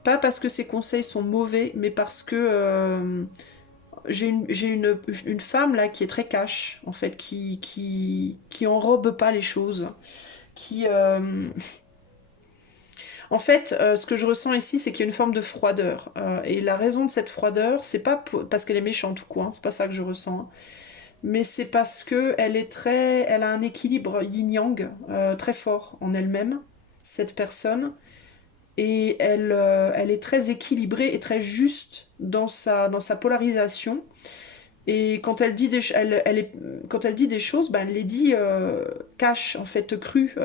Pas parce que ces conseils sont mauvais, mais parce que j'ai une femme là qui est très cash, en fait, qui enrobe pas les choses, qui... En fait, ce que je ressens ici, c'est qu'il y a une forme de froideur. Et la raison de cette froideur, c'est pas parce qu'elle est méchante ou quoi, hein, c'est pas ça que je ressens. Hein. Mais c'est parce que elle a un équilibre yin-yang très fort en elle-même, cette personne, et elle est très équilibrée et très juste dans sa polarisation. Et quand elle dit quand elle dit des choses, ben, elle les dit cash, en fait, crues.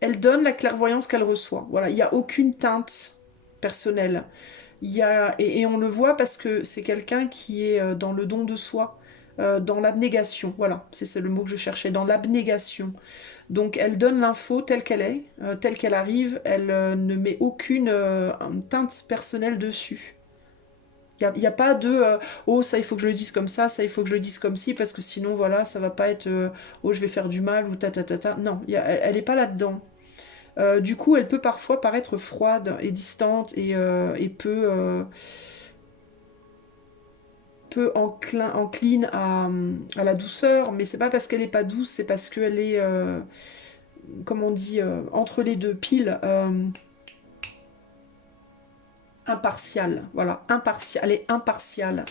Elle donne la clairvoyance qu'elle reçoit. Voilà, il n'y a aucune teinte personnelle. Et on le voit parce que c'est quelqu'un qui est dans le don de soi. dans l'abnégation. Voilà, c'est le mot que je cherchais, dans l'abnégation. Donc elle donne l'info telle qu'elle est, telle qu'elle arrive, elle ne met aucune teinte personnelle dessus. Il y a pas de oh ça il faut que je le dise comme ça il faut que je le dise comme ci parce que sinon voilà ça va pas être oh je vais faire du mal ou ta ta ta ta. Non, elle est pas là-dedans. Du coup elle peut parfois paraître froide et distante et peu encline à la douceur, mais c'est pas parce qu'elle est pas douce, c'est parce qu'elle est comme on dit entre les deux piles impartiale. Voilà, impartiale. Elle est impartiale.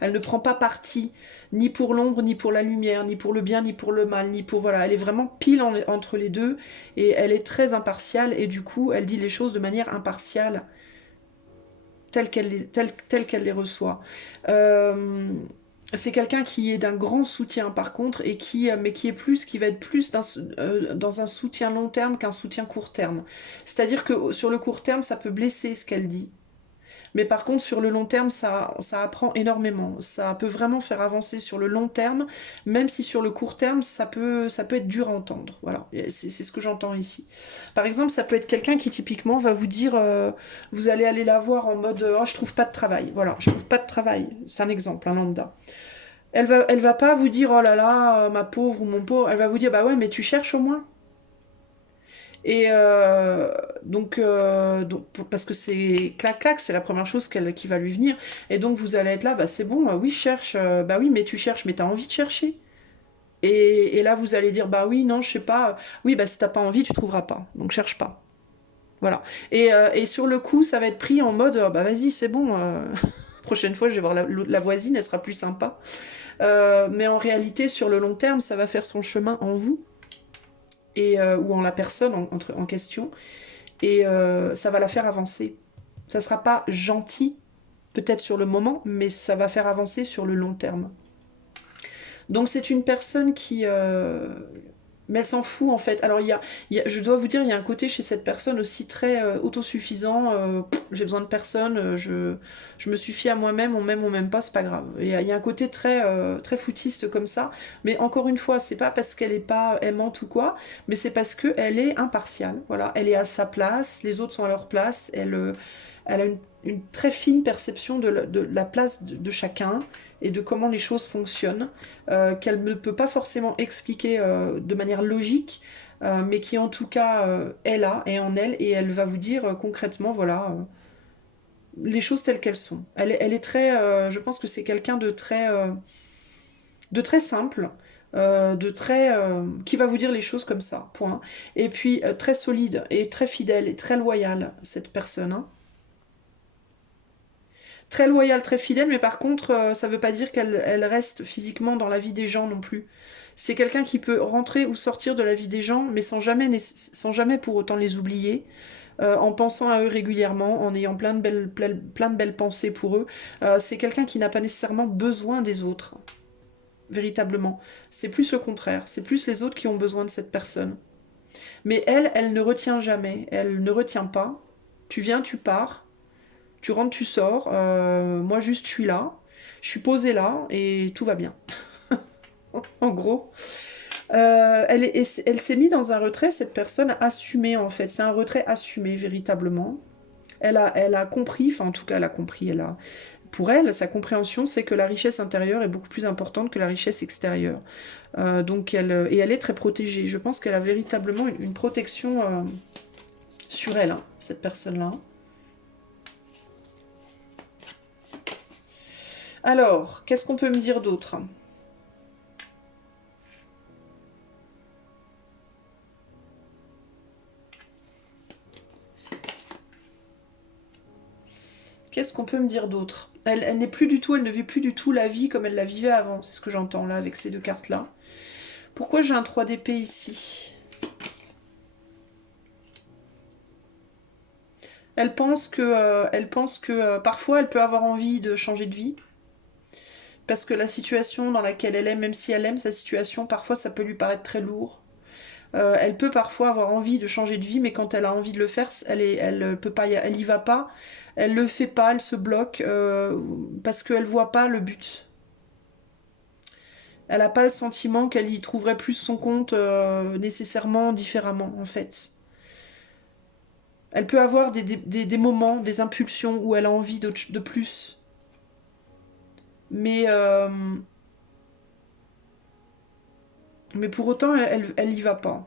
Elle ne prend pas parti ni pour l'ombre, ni pour la lumière, ni pour le bien, ni pour le mal, ni pour... Voilà, elle est vraiment pile entre les deux et elle est très impartiale et du coup, elle dit les choses de manière impartiale, telle qu'elle les reçoit. C'est quelqu'un qui est d'un grand soutien par contre et mais qui va être plus dans un soutien long terme qu'un soutien court terme. C'est-à-dire que sur le court terme, ça peut blesser ce qu'elle dit. Mais par contre, sur le long terme, ça apprend énormément. Ça peut vraiment faire avancer sur le long terme, même si sur le court terme, ça peut être dur à entendre. Voilà, c'est ce que j'entends ici. Par exemple, ça peut être quelqu'un qui typiquement va vous dire, vous allez aller la voir en mode, oh, je trouve pas de travail. Voilà, je trouve pas de travail. C'est un exemple, un lambda. Elle va pas vous dire, oh là là, ma pauvre ou mon pauvre. Elle va vous dire, bah ouais, mais tu cherches au moins. Et parce que c'est clac-clac, c'est la première chose qui va lui venir. Et donc vous allez être là, bah c'est bon, oui, je cherche, bah oui, mais tu cherches, mais t'as envie de chercher. Et là vous allez dire, bah oui, non, je sais pas, oui, bah si t'as pas envie, tu trouveras pas, donc cherche pas. Voilà. Et sur le coup, ça va être pris en mode, bah vas-y, c'est bon, prochaine fois, je vais voir la voisine, elle sera plus sympa. Mais en réalité, sur le long terme, ça va faire son chemin en vous. Ou en la personne en question, et ça va la faire avancer. Ça sera pas gentil, peut-être sur le moment, mais ça va faire avancer sur le long terme. Donc c'est une personne qui... mais elle s'en fout en fait. Alors je dois vous dire, il y a un côté chez cette personne aussi très autosuffisant. J'ai besoin de personne, je me suffis à moi-même, on m'aime pas, c'est pas grave. Il y a un côté très foutiste comme ça. Mais encore une fois, c'est pas parce qu'elle est pas aimante ou quoi, mais c'est parce qu'elle est impartiale. Voilà, elle est à sa place, les autres sont à leur place. Elle a une très fine perception de la place de chacun et de comment les choses fonctionnent, qu'elle ne peut pas forcément expliquer de manière logique, mais qui en tout cas est là, est en elle, et elle va vous dire concrètement, voilà, les choses telles qu'elles sont. Elle est très, je pense que c'est quelqu'un de très simple, qui va vous dire les choses comme ça, point. Et puis très solide et très fidèle et très loyale, cette personne, hein. Très loyale, très fidèle, mais par contre, ça veut pas dire qu'elle reste physiquement dans la vie des gens non plus. C'est quelqu'un qui peut rentrer ou sortir de la vie des gens, mais sans jamais pour autant les oublier, en pensant à eux régulièrement, en ayant plein de belles pensées pour eux. C'est quelqu'un qui n'a pas nécessairement besoin des autres, véritablement. C'est plus le contraire, c'est plus les autres qui ont besoin de cette personne. Mais elle ne retient jamais, elle ne retient pas. Tu viens, tu pars, tu rentres, tu sors. Moi, juste, je suis là. Je suis posée là et tout va bien. En gros. Elle s'est mise dans un retrait, cette personne assumée, en fait. C'est un retrait assumé, véritablement. Elle a compris, enfin, en tout cas, elle a compris. Pour elle, sa compréhension, c'est que la richesse intérieure est beaucoup plus importante que la richesse extérieure. Donc, elle est très protégée. Je pense qu'elle a véritablement une protection sur elle, hein, cette personne-là. Alors, qu'est-ce qu'on peut me dire d'autre? Qu'est-ce qu'on peut me dire d'autre? Elle n'est plus du tout, elle ne vit plus du tout la vie comme elle la vivait avant. C'est ce que j'entends là avec ces deux cartes-là. Pourquoi j'ai un 3 d'épée ici? Elle pense que parfois elle peut avoir envie de changer de vie. Parce que la situation dans laquelle elle est, même si elle aime sa situation, parfois ça peut lui paraître très lourd. Elle peut parfois avoir envie de changer de vie, mais quand elle a envie de le faire, elle peut pas, elle y va pas, elle le fait pas, elle se bloque parce qu'elle voit pas le but. Elle n'a pas le sentiment qu'elle y trouverait plus son compte nécessairement différemment, en fait. Elle peut avoir des moments, des impulsions où elle a envie de plus. Mais, euh, mais pour autant, elle y va pas.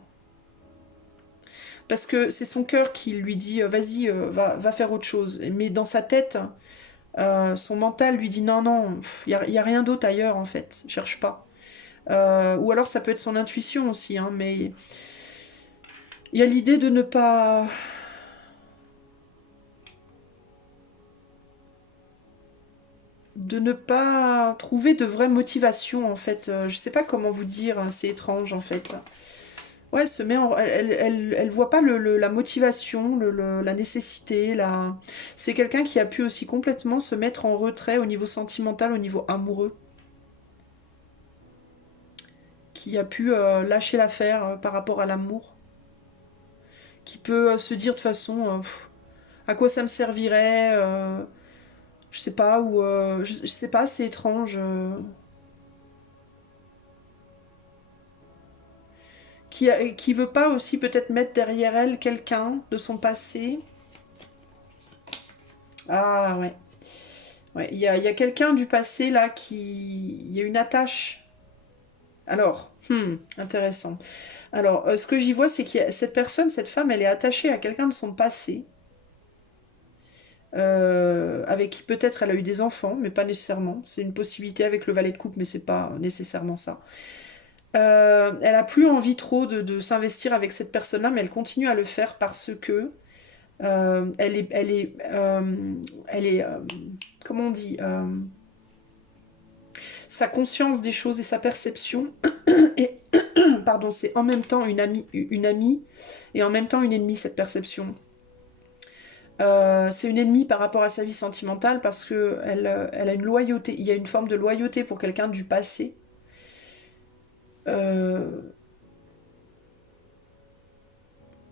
Parce que c'est son cœur qui lui dit vas-y, va faire autre chose. Mais dans sa tête, son mental lui dit non, non, y a rien d'autre ailleurs en fait, cherche pas. Ou alors ça peut être son intuition aussi, hein, mais il y a l'idée de ne pas trouver de vraie motivation en fait. Je sais pas comment vous dire, hein, c'est étrange en fait. Ouais, elle se met en... elle voit pas la motivation, la nécessité. C'est quelqu'un qui a pu aussi complètement se mettre en retrait au niveau sentimental, au niveau amoureux. Qui a pu lâcher l'affaire par rapport à l'amour. Qui peut se dire de toute façon, à quoi ça me servirait je sais pas, ou je sais pas, c'est étrange. Qui veut pas aussi peut-être mettre derrière elle quelqu'un de son passé. Ah ouais. Ouais, il y a quelqu'un du passé là qui... Il y a une attache. Alors, intéressant. Alors, ce que j'y vois, c'est que cette personne, cette femme, elle est attachée à quelqu'un de son passé, avec qui peut-être elle a eu des enfants, mais pas nécessairement. C'est une possibilité avec le valet de coupe, mais c'est pas nécessairement ça. Elle a plus envie trop de s'investir avec cette personne-là, mais elle continue à le faire parce que comment on dit, sa conscience des choses et sa perception et pardon, c'est en même temps une amie et en même temps une ennemie cette perception. C'est une ennemie par rapport à sa vie sentimentale parce que elle a une loyauté, il y a une forme de loyauté pour quelqu'un du passé. Euh,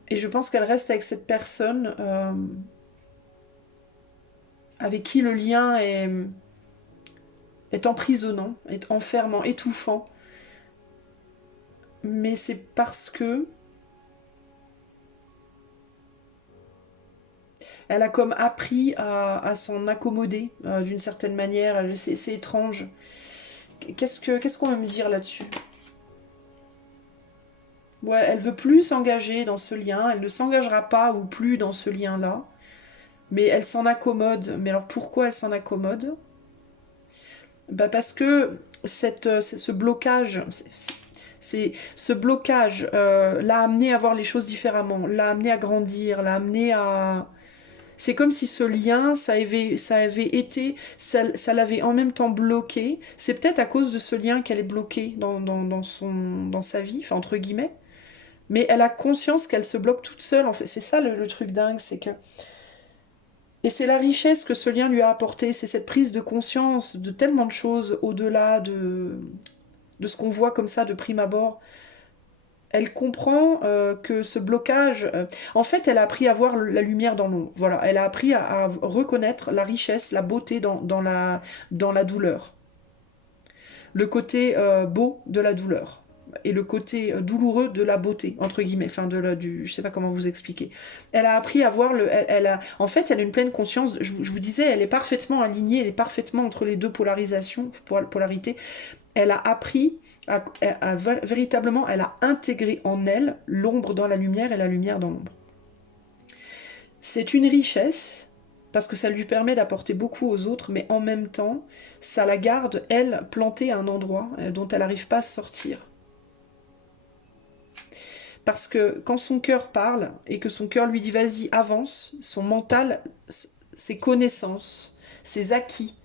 et je pense qu'elle reste avec cette personne avec qui le lien est emprisonnant, est enfermant, étouffant. Mais c'est parce que elle a comme appris à s'en accommoder d'une certaine manière. C'est étrange. Qu'est-ce qu'on va me dire là-dessus? Ouais, elle veut plus s'engager dans ce lien. Elle ne s'engagera pas ou plus dans ce lien-là. Mais elle s'en accommode. Mais alors pourquoi elle s'en accommode? Bah parce que ce blocage, ce blocage l'a amené à voir les choses différemment, l'a amené à grandir, l'a amené à... C'est comme si ce lien, ça avait été, ça l'avait en même temps bloqué. C'est peut-être à cause de ce lien qu'elle est bloquée dans sa vie, enfin entre guillemets. Mais elle a conscience qu'elle se bloque toute seule, en fait. C'est ça le truc dingue, c'est que... Et c'est la richesse que ce lien lui a apporté, c'est cette prise de conscience de tellement de choses au-delà de ce qu'on voit comme ça de prime abord. Elle comprend que ce blocage, en fait, elle a appris à voir la lumière dans l'ombre. Voilà, elle a appris à reconnaître la richesse, la beauté dans la douleur. Le côté beau de la douleur et le côté douloureux de la beauté, entre guillemets, enfin je sais pas comment vous expliquer. Elle a appris à voir en fait, elle a une pleine conscience. Je vous disais, elle est parfaitement alignée, elle est parfaitement entre les deux polarités. Elle a appris véritablement, elle a intégré en elle l'ombre dans la lumière et la lumière dans l'ombre. C'est une richesse parce que ça lui permet d'apporter beaucoup aux autres, mais en même temps, ça la garde, elle, plantée à un endroit dont elle n'arrive pas à sortir. Parce que quand son cœur parle et que son cœur lui dit vas-y, avance, son mental, ses connaissances, ses acquis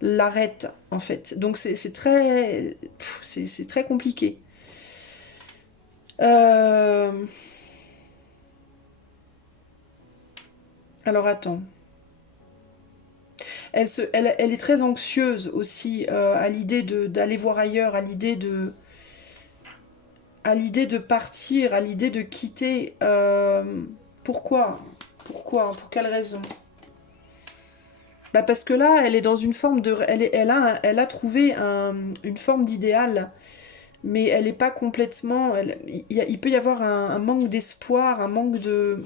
l'arrêtent en fait. Donc c'est très compliqué. Euh... Alors attends. Elle est très anxieuse aussi à l'idée d'aller voir ailleurs, à l'idée de partir, à l'idée de quitter. Pourquoi? Pourquoi? Pour quelle raison? Bah parce que là, elle est dans une forme de... elle a trouvé une forme d'idéal, mais elle n'est pas complètement... il peut y avoir un manque d'espoir, un manque de...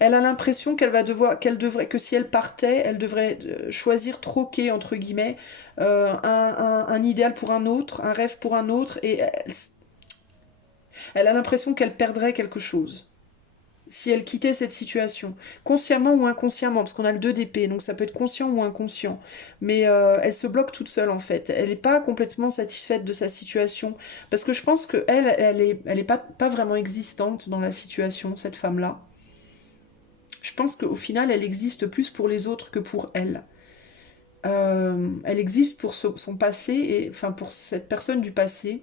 Elle a l'impression que si elle partait, elle devrait choisir, troquer, entre guillemets, un idéal pour un autre, un rêve pour un autre, et elle a l'impression qu'elle perdrait quelque chose si elle quittait cette situation, consciemment ou inconsciemment, parce qu'on a le 2 d'épée, donc ça peut être conscient ou inconscient, mais elle se bloque toute seule en fait, elle n'est pas complètement satisfaite de sa situation, parce que je pense qu'elle, elle est pas vraiment existante dans la situation, cette femme-là. Je pense qu'au final, elle existe plus pour les autres que pour elle. Elle existe pour son passé, et enfin pour cette personne du passé,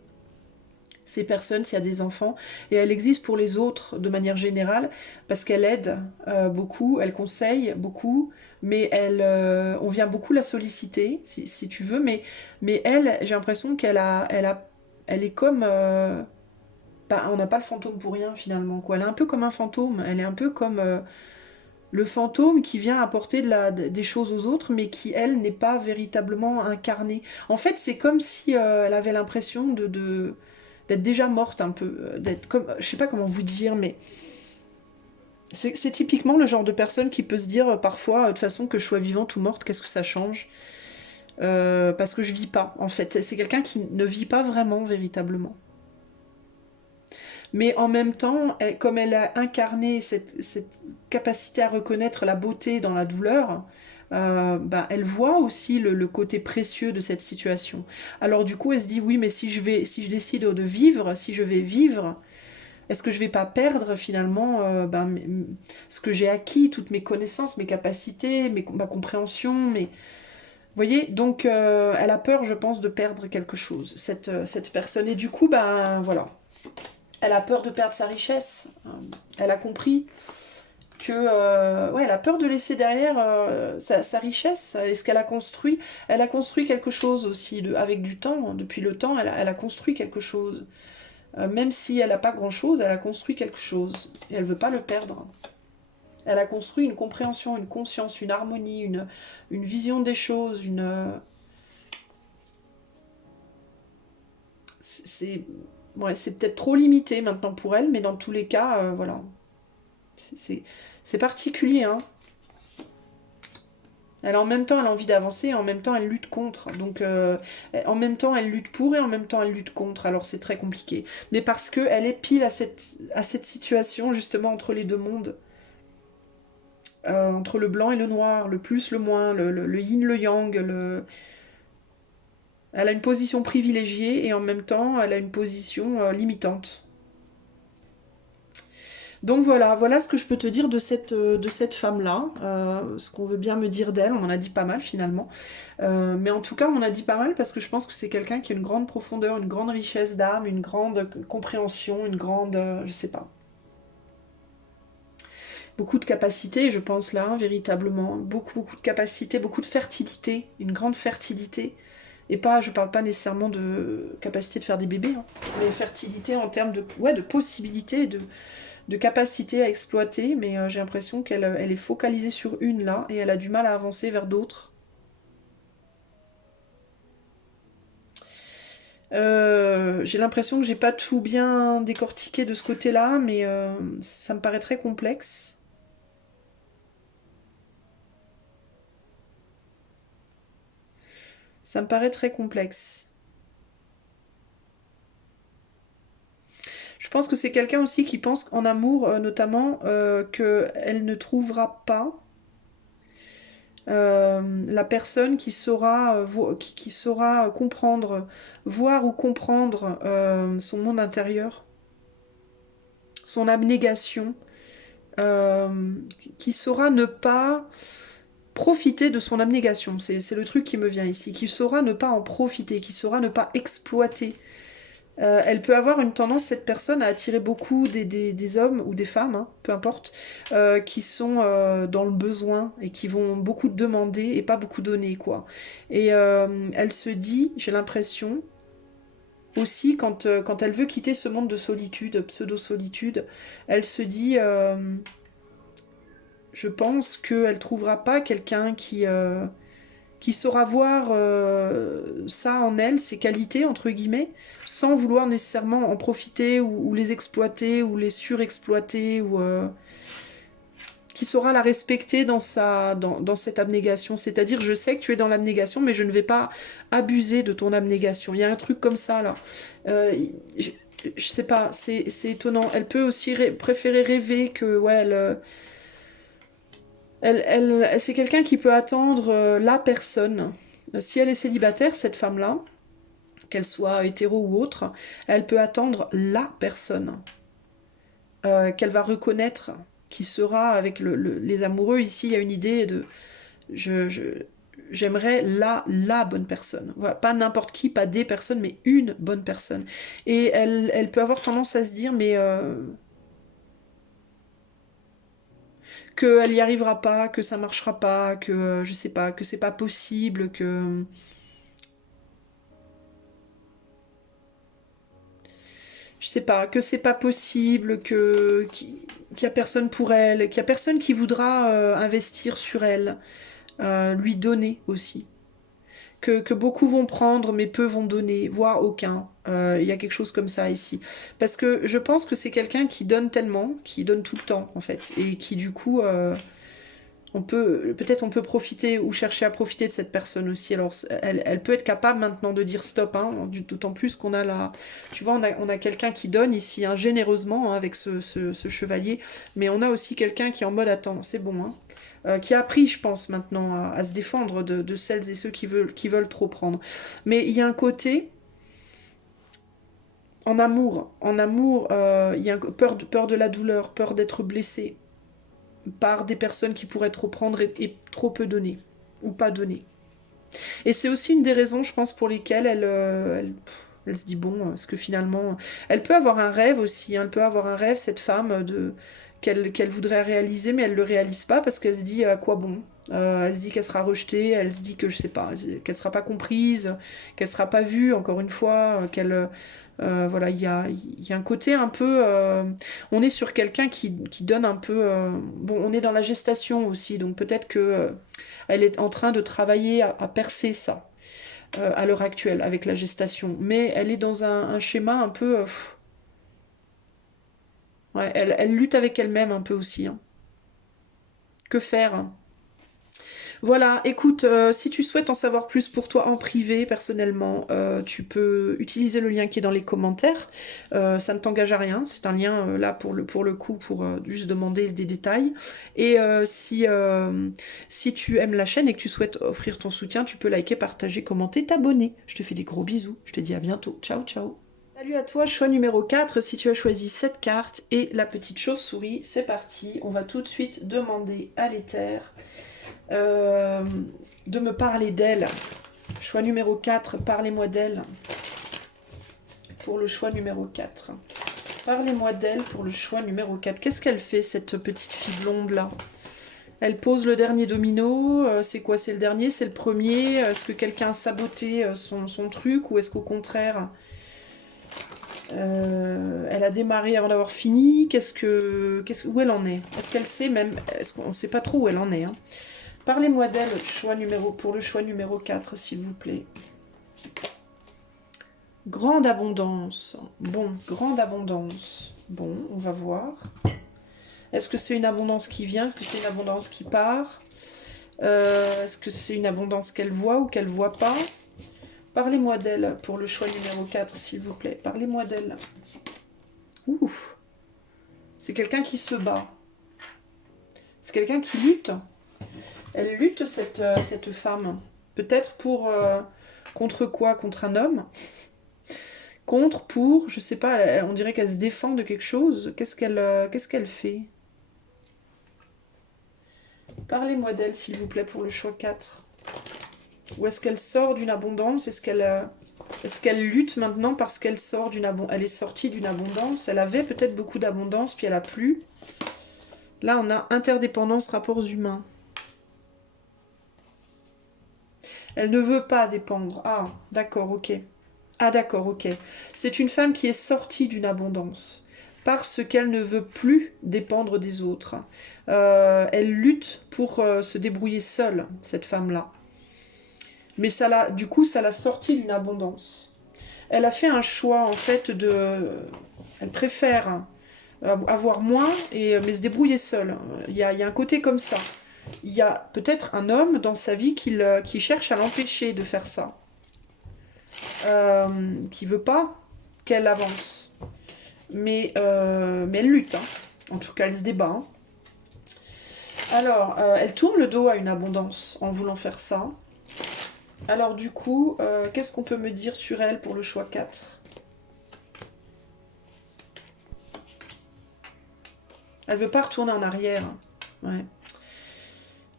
ces personnes, s'il y a des enfants, et elle existe pour les autres de manière générale, parce qu'elle aide beaucoup, elle conseille beaucoup, mais on vient beaucoup la solliciter, si tu veux, mais elle, j'ai l'impression elle est comme... bah, on n'a pas le fantôme pour rien finalement, quoi. Elle est un peu comme un fantôme, elle est un peu comme le fantôme qui vient apporter des choses aux autres, mais qui, elle, n'est pas véritablement incarnée. En fait, c'est comme si elle avait l'impression d'être déjà morte un peu, d'être comme, je sais pas comment vous dire, mais c'est typiquement le genre de personne qui peut se dire parfois, de toute façon, que je sois vivante ou morte, qu'est-ce que ça change? Parce que je vis pas, en fait. C'est quelqu'un qui ne vit pas vraiment, véritablement. Mais en même temps, comme elle a incarné cette capacité à reconnaître la beauté dans la douleur, bah, elle voit aussi le côté précieux de cette situation. Alors du coup, elle se dit, oui, mais si je décide de vivre, si je vais vivre, est-ce que je vais pas perdre finalement ben, ce que j'ai acquis, toutes mes connaissances, mes capacités, ma compréhension, vous voyez, donc elle a peur, je pense, de perdre quelque chose, cette personne. Et du coup, ben voilà, elle a peur de perdre sa richesse. Elle a compris que, ouais, elle a peur de laisser derrière sa richesse et ce qu'elle a construit. Elle a construit quelque chose aussi avec du temps. Depuis le temps, elle a construit quelque chose. Même si elle n'a pas grand-chose, elle a construit quelque chose. Et elle ne veut pas le perdre. Elle a construit une compréhension, une conscience, une harmonie, une vision des choses, c'est ouais, c'est peut-être trop limité maintenant pour elle, mais dans tous les cas, voilà. C'est particulier, hein. Elle, en même temps, elle a envie d'avancer, et en même temps, elle lutte contre. Donc, en même temps, elle lutte pour, et en même temps, elle lutte contre. Alors, c'est très compliqué. Mais parce qu'elle est pile à cette situation, justement, entre les deux mondes. Entre le blanc et le noir, le plus, le moins, le yin, le yang. Elle a une position privilégiée, et en même temps, elle a une position limitante. Donc voilà ce que je peux te dire de cette femme-là, ce qu'on veut bien me dire d'elle, on en a dit pas mal finalement. Mais en tout cas, on en a dit pas mal parce que je pense que c'est quelqu'un qui a une grande profondeur, une grande richesse d'âme, une grande compréhension, une grande, je sais pas, beaucoup de capacités, je pense là, hein, véritablement, beaucoup de capacités, beaucoup de fertilité, une grande fertilité. Et pas, je parle pas nécessairement de capacité de faire des bébés, hein, mais fertilité en termes ouais, de possibilités, de capacité à exploiter, mais j'ai l'impression qu'elle est focalisée sur une là, et elle a du mal à avancer vers d'autres. J'ai l'impression que j'ai pas tout bien décortiqué de ce côté-là, mais ça me paraît très complexe. Ça me paraît très complexe. Je pense que c'est quelqu'un aussi qui pense en amour, notamment, qu'elle ne trouvera pas la personne qui saura, qui saura comprendre, voir ou comprendre son monde intérieur, son abnégation, qui saura ne pas profiter de son abnégation. C'est le truc qui me vient ici. Qui saura ne pas en profiter, qui saura ne pas exploiter. Elle peut avoir une tendance, cette personne, à attirer beaucoup des hommes ou des femmes, hein, peu importe, qui sont dans le besoin et qui vont beaucoup demander et pas beaucoup donner, quoi. Et elle se dit, j'ai l'impression, aussi, quand elle veut quitter ce monde de solitude, pseudo-solitude, elle se dit, je pense qu'elle ne trouvera pas quelqu'un qui saura voir ça en elle, ses qualités, entre guillemets, sans vouloir nécessairement en profiter ou les exploiter ou les surexploiter, ou qui saura la respecter dans cette abnégation. C'est-à-dire, je sais que tu es dans l'abnégation, mais je ne vais pas abuser de ton abnégation. Il y a un truc comme ça, là. Euh, je, je sais pas, c'est étonnant. Elle peut aussi préférer rêver que, ouais, c'est quelqu'un qui peut attendre la personne. Si elle est célibataire, cette femme-là, qu'elle soit hétéro ou autre, elle peut attendre la personne qu'elle va reconnaître, qui sera avec les amoureux. Ici, il y a une idée de... J'aimerais la bonne personne. Voilà, pas n'importe qui, pas des personnes, mais une bonne personne. Et elle peut avoir tendance à se dire, mais... qu'elle n'y arrivera pas, que ça marchera pas, que je sais pas, que c'est pas possible, que je sais pas, que c'est pas possible, qu'il y a personne pour elle, qu'il y a personne qui voudra investir sur elle, lui donner aussi. Que beaucoup vont prendre, mais peu vont donner, voire aucun. Il y a quelque chose comme ça ici. Parce que je pense que c'est quelqu'un qui donne tellement, qui donne tout le temps, en fait, et qui du coup, peut-être on peut profiter ou chercher à profiter de cette personne aussi. Alors, elle peut être capable maintenant de dire stop, hein, d'autant plus qu'on a là, tu vois, on a quelqu'un qui donne ici, hein, généreusement, hein, avec ce chevalier, mais on a aussi quelqu'un qui est en mode attends, c'est bon, hein, qui a appris, je pense, maintenant à se défendre de celles et ceux qui veulent trop prendre. Mais il y a un côté en amour, il y a peur de la douleur, peur d'être blessé par des personnes qui pourraient trop prendre et trop peu donner, ou pas donner. Et c'est aussi une des raisons, je pense, pour lesquelles elle se dit, bon, est-ce que finalement... Elle peut avoir un rêve aussi, hein, elle peut avoir un rêve, cette femme, qu'elle voudrait réaliser, mais elle ne le réalise pas parce qu'elle se dit à quoi bon. Elle se dit qu'elle sera rejetée, elle se dit que, je sais pas, qu'elle sera pas comprise, qu'elle sera pas vue, encore une fois, voilà, il y a un côté un peu... on est sur quelqu'un qui donne un peu... bon, on est dans la gestation aussi, donc peut-être que elle est en train de travailler à percer ça à l'heure actuelle avec la gestation. Mais elle est dans un schéma un peu... ouais, elle lutte avec elle-même un peu aussi, hein. Que faire? Voilà, écoute, si tu souhaites en savoir plus pour toi en privé, personnellement, tu peux utiliser le lien qui est dans les commentaires. Ça ne t'engage à rien, c'est un lien là pour le coup, pour juste demander des détails. Et si tu aimes la chaîne et que tu souhaites offrir ton soutien, tu peux liker, partager, commenter, t'abonner. Je te fais des gros bisous, je te dis à bientôt. Ciao, ciao. Salut à toi, choix numéro 4, si tu as choisi cette carte et la petite chauve-souris, c'est parti. On va tout de suite demander à l'éther euh, de me parler d'elle. Choix numéro 4, parlez-moi d'elle. Pour le choix numéro 4. Parlez-moi d'elle pour le choix numéro 4. Qu'est-ce qu'elle fait, cette petite fille blonde là? Elle pose le dernier domino. C'est quoi? C'est le dernier? C'est le premier? Est-ce que quelqu'un a saboté son truc? Ou est-ce qu'au contraire, elle a démarré avant d'avoir fini? Où elle en est? Est-ce qu'elle sait même? Est-ce qu'on ne sait pas trop où elle en est, hein? Parlez-moi d'elle pour le choix numéro 4, s'il vous plaît. Grande abondance. Bon, grande abondance. Bon, on va voir. Est-ce que c'est une abondance qui vient? Est-ce que c'est une abondance qui part? Est-ce que c'est une abondance qu'elle voit ou qu'elle voit pas? Parlez-moi d'elle pour le choix numéro 4, s'il vous plaît. Parlez-moi d'elle. Ouf. C'est quelqu'un qui se bat. C'est quelqu'un qui lutte. Elle lutte, cette femme. Peut-être pour... contre quoi? Contre un homme? Pour, je sais pas, on dirait qu'elle se défend de quelque chose. Qu'est-ce qu'elle fait? Parlez-moi d'elle, s'il vous plaît, pour le choix 4. Ou est-ce qu'elle sort d'une abondance? Est-ce qu'elle lutte maintenant parce qu'elle sort d'une abondance? Elle est sortie d'une abondance. Elle avait peut-être beaucoup d'abondance, puis elle a plus. Là, on a interdépendance, rapports humains. Elle ne veut pas dépendre. Ah, d'accord, ok. Ah d'accord, ok. C'est une femme qui est sortie d'une abondance. parce qu'elle ne veut plus dépendre des autres. Elle lutte pour se débrouiller seule, cette femme-là. Mais du coup, ça l'a sortie d'une abondance. Elle a fait un choix, en fait, Elle préfère avoir moins, mais se débrouiller seule. Il y a un côté comme ça. Il y a peut-être un homme dans sa vie qui cherche à l'empêcher de faire ça. Qui veut pas qu'elle avance. Mais elle lutte. Hein. En tout cas, elle se débat. Hein. Alors, elle tourne le dos à une abondance en voulant faire ça. Alors du coup, qu'est-ce qu'on peut me dire sur elle pour le choix 4? Elle veut pas retourner en arrière. Ouais.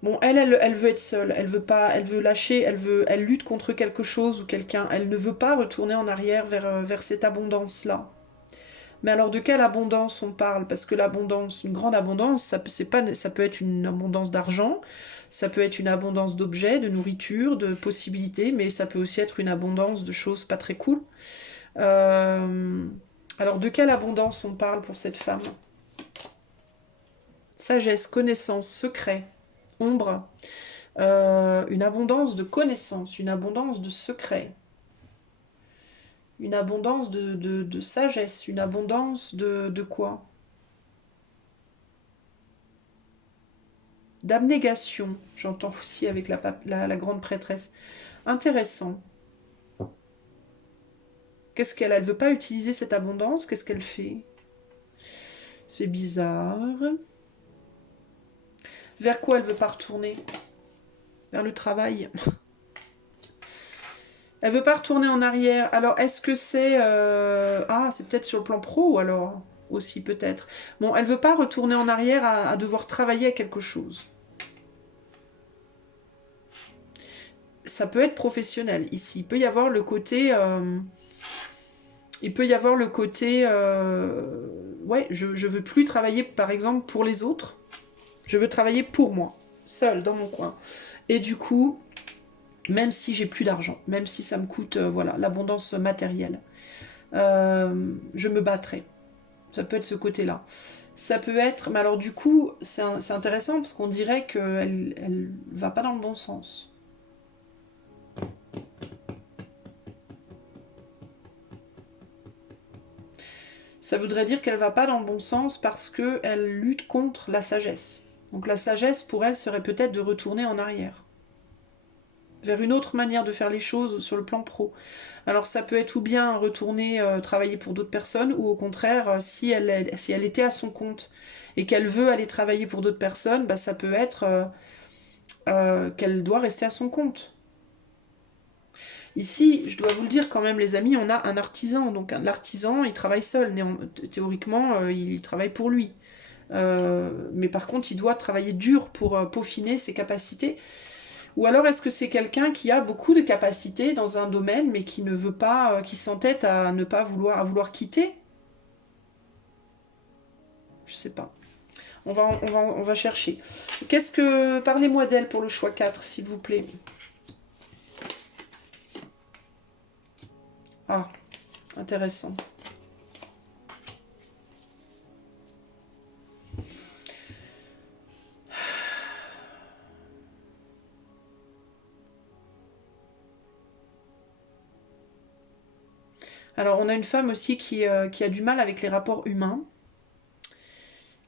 Bon, elle veut être seule. Elle veut pas, elle veut lâcher. Elle lutte contre quelque chose ou quelqu'un. Elle ne veut pas retourner en arrière vers cette abondance-là. Mais alors de quelle abondance on parle? Parce que l'abondance, une grande abondance, ça peut être une abondance d'argent, ça peut être une abondance d'objets, de nourriture, de possibilités, mais ça peut aussi être une abondance de choses pas très cool. Alors de quelle abondance on parle pour cette femme? Sagesse, connaissance, secret, ombre, une abondance de connaissances, une abondance de secrets, une abondance de sagesse, une abondance de quoi? D'abnégation, j'entends aussi avec la grande prêtresse. Intéressant. Qu'est-ce qu'elle a? Elle veut pas utiliser cette abondance? Qu'est-ce qu'elle fait? C'est bizarre. Vers quoi elle veut pas retourner? Vers le travail. Elle veut pas retourner en arrière. Alors, est-ce que c'est... Ah, c'est peut-être sur le plan pro, alors, aussi, peut-être. Bon, elle veut pas retourner en arrière à devoir travailler à quelque chose. Ça peut être professionnel, ici. Il peut y avoir le côté... Il peut y avoir le côté... Ouais, je veux plus travailler, par exemple, pour les autres. Je veux travailler pour moi, seule, dans mon coin. Et du coup... Même si j'ai plus d'argent, même si ça me coûte, voilà, l'abondance matérielle, je me battrai. Ça peut être ce côté-là. Ça peut être, mais alors du coup, c'est intéressant parce qu'on dirait qu'elle va pas dans le bon sens. Ça voudrait dire qu'elle va pas dans le bon sens parce qu'elle lutte contre la sagesse. Donc la sagesse pour elle serait peut-être de retourner en arrière, vers une autre manière de faire les choses sur le plan pro. Alors ça peut être ou bien retourner travailler pour d'autres personnes, ou au contraire, si elle était à son compte et qu'elle veut aller travailler pour d'autres personnes, bah, ça peut être qu'elle doit rester à son compte. Ici, je dois vous le dire quand même les amis, on a un artisan, donc l'artisan il travaille seul, théoriquement il travaille pour lui. Mais par contre il doit travailler dur pour peaufiner ses capacités. Ou alors est-ce que c'est quelqu'un qui a beaucoup de capacités dans un domaine mais qui ne veut pas, qui s'entête à ne pas vouloir quitter? Je sais pas. On va chercher. Qu'est-ce que... Parlez-moi d'elle pour le choix 4, s'il vous plaît. Ah, intéressant. Alors, on a une femme aussi qui a du mal avec les rapports humains,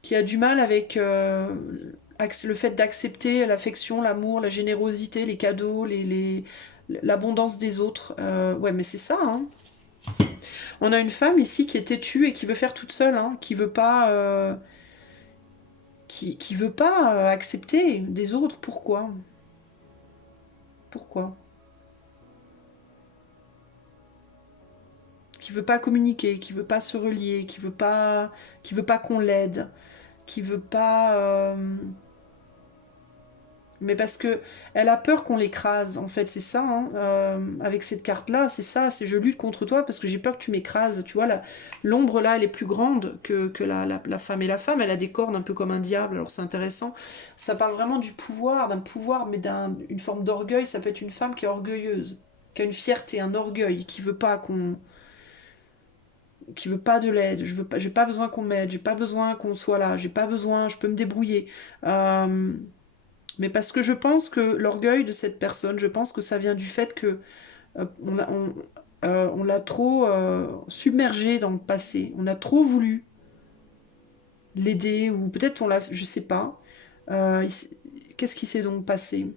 qui a du mal avec le fait d'accepter l'affection, l'amour, la générosité, les cadeaux, l'abondance des autres. Ouais, mais c'est ça, hein. On a une femme ici qui est têtue et qui veut faire toute seule, hein, qui veut pas, qui veut pas accepter des autres. Pourquoi? Pourquoi? Qui veut pas communiquer, qui veut pas se relier, qui veut pas qu'on l'aide, qui veut pas. Mais parce que elle a peur qu'on l'écrase, en fait, c'est ça, hein, avec cette carte-là, c'est ça, c'est je lutte contre toi parce que j'ai peur que tu m'écrases. Tu vois, l'ombre là, elle est plus grande que la femme. Et la femme, elle a des cornes un peu comme un diable, alors c'est intéressant. Ça parle vraiment du pouvoir, d'un pouvoir, mais d'une forme d'orgueil. Ça peut être une femme qui est orgueilleuse, qui a une fierté, un orgueil, qui veut pas qu'on qui veut pas de l'aide. J'ai pas besoin qu'on m'aide, j'ai pas besoin qu'on soit là, j'ai pas besoin, je peux me débrouiller. Mais parce que je pense que l'orgueil de cette personne, je pense que ça vient du fait que on l'a trop submergé dans le passé. On a trop voulu l'aider, ou peut-être on l'a, je sais pas. Qu'est-ce qui s'est donc passé?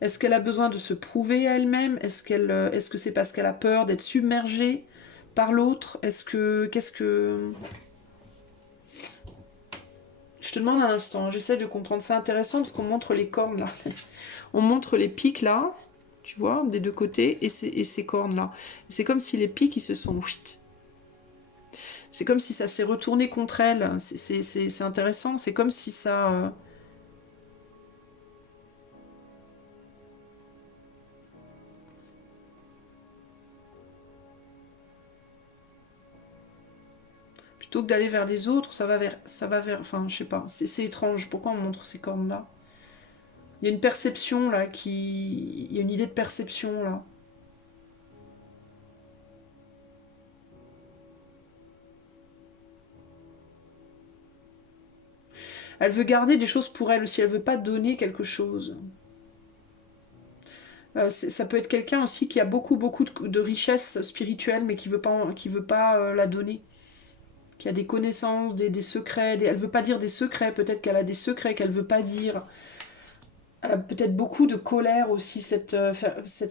Est-ce qu'elle a besoin de se prouver à elle-même? Est-ce que c'est parce qu'elle a peur d'être submergée par l'autre? Qu'est-ce que... Je te demande un instant, j'essaie de comprendre. C'est intéressant parce qu'on montre les cornes là. On montre les pics là, tu vois, des deux côtés, et ces cornes là. C'est comme si les pics, ils se sont... C'est comme si ça s'est retourné contre elle. C'est intéressant. C'est comme si ça... Plutôt que d'aller vers les autres, ça va vers, enfin, je sais pas. C'est étrange. Pourquoi on montre ces cornes là? Il y a une perception là qui... Il y a une idée de perception là. Elle veut garder des choses pour elle aussi. Elle veut pas donner quelque chose. Ça peut être quelqu'un aussi qui a beaucoup de richesses spirituelles mais qui veut pas la donner. Qui a des connaissances, des secrets. Elle veut pas dire des secrets. Peut-être qu'elle a des secrets qu'elle veut pas dire. Elle a peut-être beaucoup de colère aussi, cette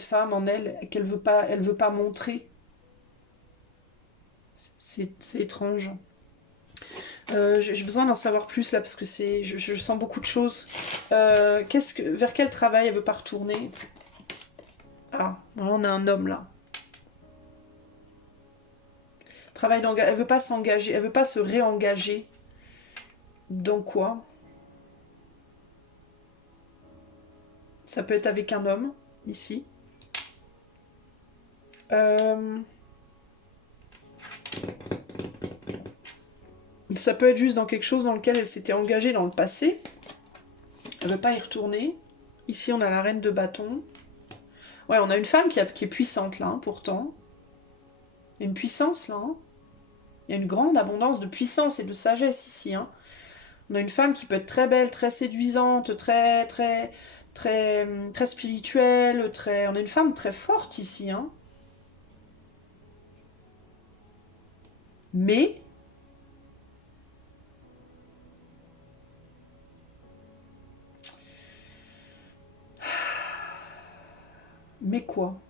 femme en elle, elle veut pas montrer. C'est étrange. J'ai besoin d'en savoir plus là parce que je sens beaucoup de choses. Vers quel travail elle veut pas retourner? Ah, on a un homme là. Travail d'engagement. Elle veut pas s'engager, elle veut pas se réengager. Dans quoi? Ça peut être avec un homme, ici. Ça peut être juste dans quelque chose dans lequel elle s'était engagée dans le passé. Elle veut pas y retourner. Ici, on a la reine de bâton. Ouais, on a une femme qui est puissante là, hein, pourtant. Il y a une puissance là. Hein. Il y a une grande abondance de puissance et de sagesse ici. Hein. On a une femme qui peut être très belle, très séduisante, très spirituelle. On a une femme très forte ici. Hein. Mais quoi?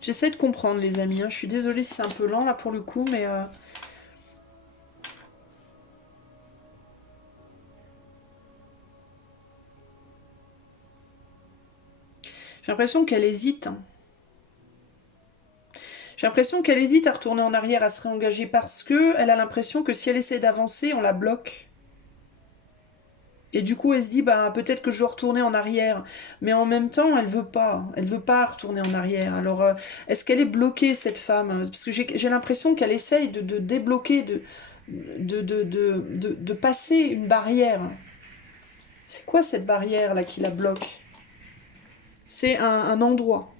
J'essaie de comprendre les amis. Hein. Je suis désolée si c'est un peu lent là pour le coup, mais... J'ai l'impression qu'elle hésite. Hein. J'ai l'impression qu'elle hésite à retourner en arrière, à se réengager parce que elle a l'impression que si elle essaie d'avancer, on la bloque. Et du coup, elle se dit, bah peut-être que je dois retourner en arrière. Mais en même temps, elle veut pas. Elle veut pas retourner en arrière. Alors, est-ce qu'elle est bloquée, cette femme? Parce que j'ai l'impression qu'elle essaye de débloquer, de passer une barrière. C'est quoi cette barrière là qui la bloque? C'est un endroit.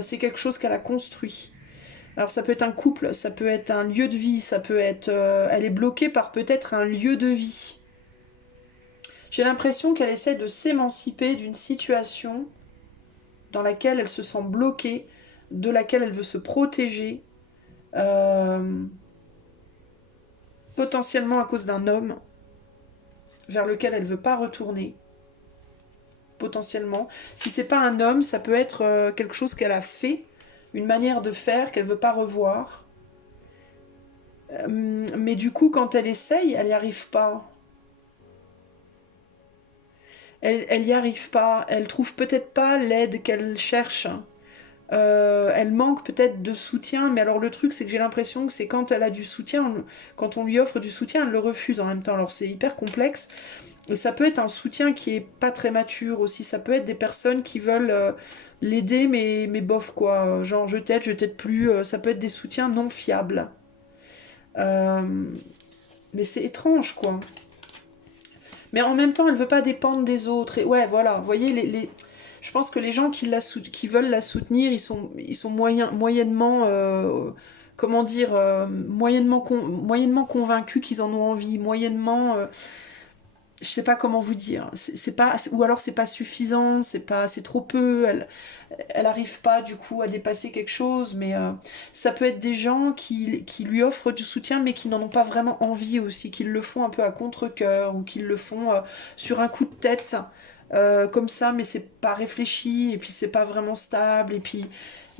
C'est quelque chose qu'elle a construit. Alors ça peut être un couple, ça peut être un lieu de vie, ça peut être... elle est bloquée par peut-être un lieu de vie. J'ai l'impression qu'elle essaie de s'émanciper d'une situation dans laquelle elle se sent bloquée, de laquelle elle veut se protéger, euh, potentiellement à cause d'un homme vers lequel elle ne veut pas retourner. Potentiellement. Si c'est pas un homme, ça peut être quelque chose qu'elle a fait, une manière de faire qu'elle veut pas revoir. Mais du coup, quand elle essaye, elle n'y arrive pas. Elle n'y arrive pas. Elle trouve peut-être pas l'aide qu'elle cherche. Elle manque peut-être de soutien, mais alors le truc c'est que j'ai l'impression que c'est quand elle a du soutien, quand on lui offre du soutien, elle le refuse en même temps. Alors c'est hyper complexe. Et ça peut être un soutien qui est pas très mature aussi. Ça peut être des personnes qui veulent l'aider, mais bof quoi. Genre je t'aide plus. Ça peut être des soutiens non fiables. Mais c'est étrange quoi. Mais en même temps, elle veut pas dépendre des autres. Et ouais, voilà, vous voyez, je pense que les gens qui veulent la soutenir, ils sont moyennement, comment dire, moyennement convaincus qu'ils en ont envie, moyennement, je sais pas comment vous dire, c'est pas, ou alors c'est pas suffisant, c'est trop peu, elle arrive pas du coup à dépasser quelque chose, mais ça peut être des gens qui lui offrent du soutien mais qui n'en ont pas vraiment envie aussi, qui le font un peu à contre-cœur ou qui le font sur un coup de tête, comme ça, mais c'est pas réfléchi et puis c'est pas vraiment stable et puis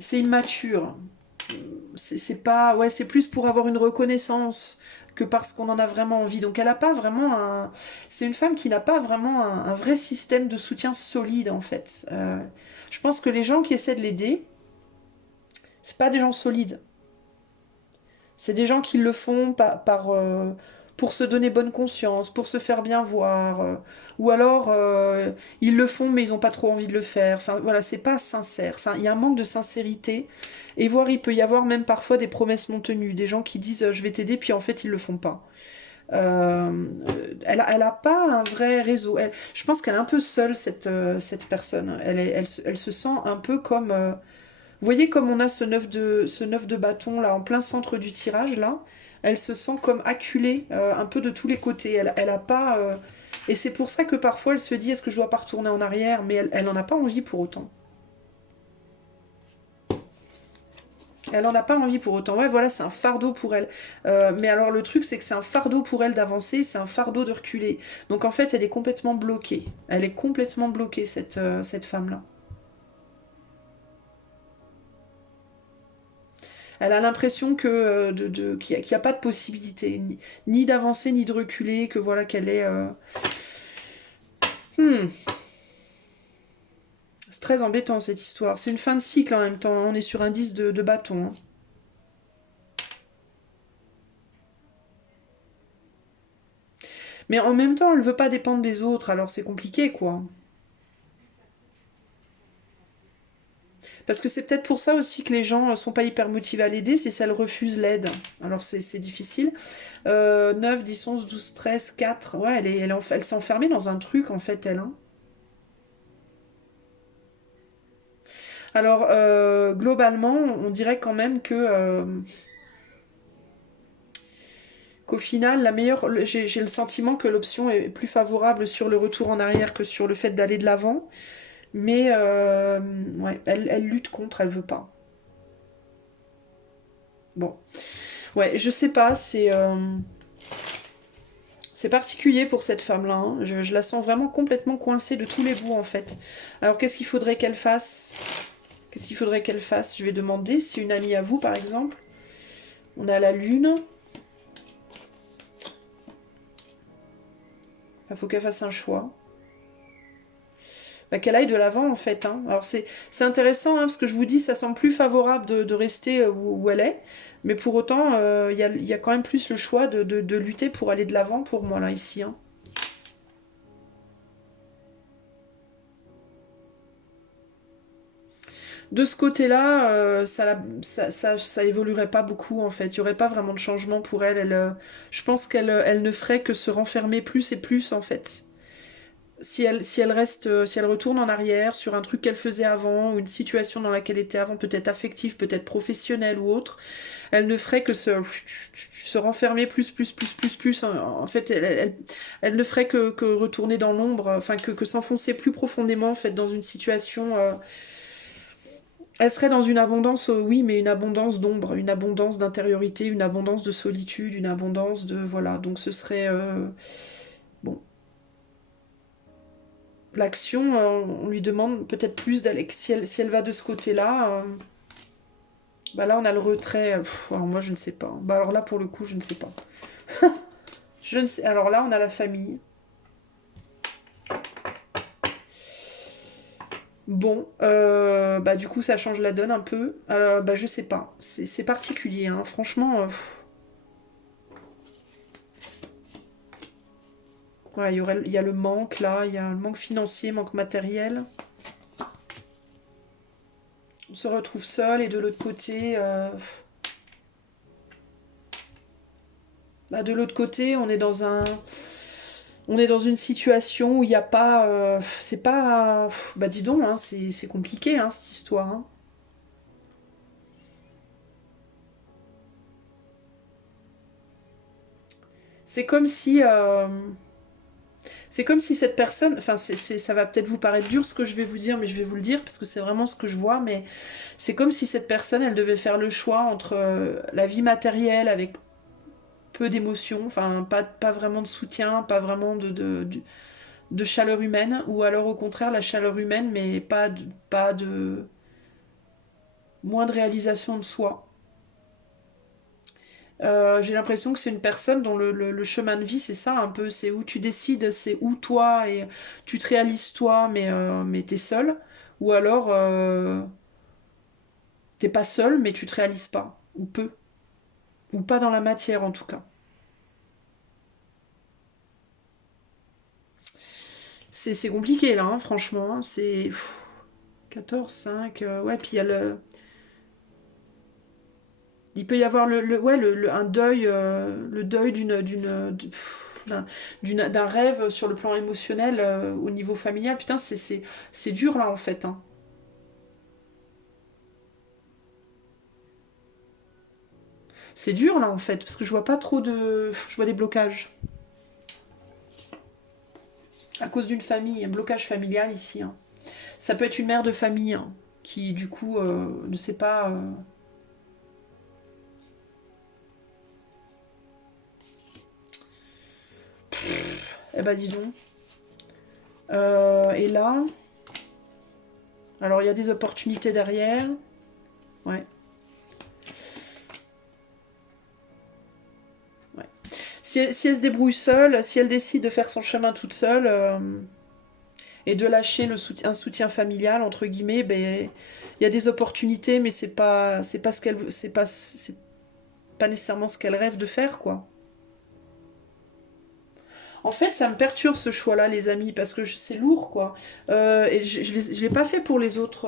c'est immature. C'est pas, ouais, c'est plus pour avoir une reconnaissance que parce qu'on en a vraiment envie. Donc elle a pas vraiment un, c'est une femme qui n'a pas vraiment un vrai système de soutien solide en fait. Je pense que les gens qui essaient de l'aider, c'est pas des gens solides. C'est des gens qui le font pour se donner bonne conscience, pour se faire bien voir, ou alors ils le font mais ils n'ont pas trop envie de le faire. Enfin voilà, c'est pas sincère. Il y a un manque de sincérité. Et voir, il peut y avoir même parfois des promesses non tenues, des gens qui disent je vais t'aider puis en fait ils le font pas. Elle a pas un vrai réseau. Je pense qu'elle est un peu seule cette personne. Elle se sent un peu comme vous voyez comme on a ce 9 de bâton là en plein centre du tirage là, elle se sent comme acculée un peu de tous les côtés. Elle a pas et c'est pour ça que parfois elle se dit est-ce que je dois pas retourner en arrière, mais elle en a pas envie pour autant. Elle en a pas envie pour autant. Ouais, voilà, c'est un fardeau pour elle. Mais alors le truc, c'est que c'est un fardeau pour elle d'avancer, c'est un fardeau de reculer. Donc en fait, elle est complètement bloquée. Elle est complètement bloquée cette femme-là. Elle a l'impression que qu'il n'y a, pas de possibilité, ni d'avancer, ni de reculer, que voilà qu'elle est... Hmm, c'est très embêtant cette histoire. C'est une fin de cycle en même temps, hein. On est sur un 10 de bâton, hein. Mais en même temps, elle veut pas dépendre des autres, alors c'est compliqué quoi. Parce que c'est peut-être pour ça aussi que les gens sont pas hyper motivés à l'aider, c'est si elle refuse l'aide. Alors c'est difficile. 9, 10, 11, 12, 13, 4. Ouais, elle s'est enfermée dans un truc en fait, elle. Hein. Alors, globalement, on dirait quand même qu'au final, j'ai le sentiment que l'option est plus favorable sur le retour en arrière que sur le fait d'aller de l'avant. Mais ouais, elle lutte contre, elle veut pas. Bon, ouais, je sais pas, c'est particulier pour cette femme-là. Hein. Je la sens vraiment complètement coincée de tous les bouts en fait. Alors qu'est-ce qu'il faudrait qu'elle fasse? Qu'est-ce qu'il faudrait qu'elle fasse? Je vais demander, si une amie à vous par exemple. On a la lune. Il faut qu'elle fasse un choix. Bah, qu'elle aille de l'avant en fait. Hein. Alors c'est intéressant hein, parce que je vous dis, ça semble plus favorable de rester où elle est. Mais pour autant, y a quand même plus le choix de lutter pour aller de l'avant pour moi là ici. Hein. De ce côté-là, ça évoluerait pas beaucoup en fait. Il n'y aurait pas vraiment de changement pour elle. Je pense elle ne ferait que se renfermer plus et plus en fait. Si elle reste, si elle retourne en arrière sur un truc qu'elle faisait avant, ou une situation dans laquelle elle était avant, peut-être affective, peut-être professionnelle ou autre, elle ne ferait que se renfermer plus. En fait, elle ne ferait que retourner dans l'ombre, enfin que s'enfoncer plus profondément en fait dans une situation. Elle serait dans une abondance, oui, mais une abondance d'ombre, une abondance d'intériorité, une abondance de solitude, une abondance de... Voilà, donc ce serait... bon, l'action, on lui demande peut-être plus d'aller... Si elle va de ce côté-là, bah là on a le retrait. Alors moi je ne sais pas. Bah alors là pour le coup je ne sais pas. Je ne sais... Alors là on a la famille. Bon, bah du coup ça change la donne un peu. Bah je sais pas. C'est particulier, hein. Franchement... ouais, il y a le manque là, il y a le manque financier, manque matériel. On se retrouve seul et de l'autre côté, bah, de l'autre côté, on est dans un, On est dans une situation où il n'y a pas... c'est pas... Bah dis donc, hein, c'est compliqué, hein, cette histoire. Hein. C'est comme si... c'est comme si cette personne... Enfin, ça va peut-être vous paraître dur ce que je vais vous dire, mais je vais vous le dire parce que c'est vraiment ce que je vois. Mais c'est comme si cette personne, elle devait faire le choix entre la vie matérielle avec peu d'émotions, enfin pas vraiment de soutien, pas vraiment de chaleur humaine, ou alors au contraire la chaleur humaine, mais pas de moins de réalisation de soi. J'ai l'impression que c'est une personne dont le chemin de vie, c'est ça un peu, c'est où tu décides, c'est où toi, et tu te réalises toi, mais t'es seul, ou alors t'es pas seul, mais tu te réalises pas, ou peu, ou pas dans la matière en tout cas. C'est compliqué là, hein, franchement, c'est 14, 5, ouais, puis il y a il peut y avoir ouais, un deuil, le deuil d'un rêve sur le plan émotionnel au niveau familial. Putain, c'est dur là en fait. Hein. C'est dur là en fait, parce que je vois pas trop de. Je vois des blocages. À cause d'une famille, un blocage familial ici. Hein. Ça peut être une mère de famille hein, qui du coup ne sait pas. Eh ben dis donc. Et là, alors il y a des opportunités derrière. Ouais. Ouais. Si elle se débrouille seule, si elle décide de faire son chemin toute seule et de lâcher un soutien familial entre guillemets, ben il y a des opportunités, mais c'est pas ce qu'elle c'est pas nécessairement ce qu'elle rêve de faire quoi. En fait, ça me perturbe ce choix-là, les amis, parce que c'est lourd quoi. Et je l'ai pas fait pour les autres,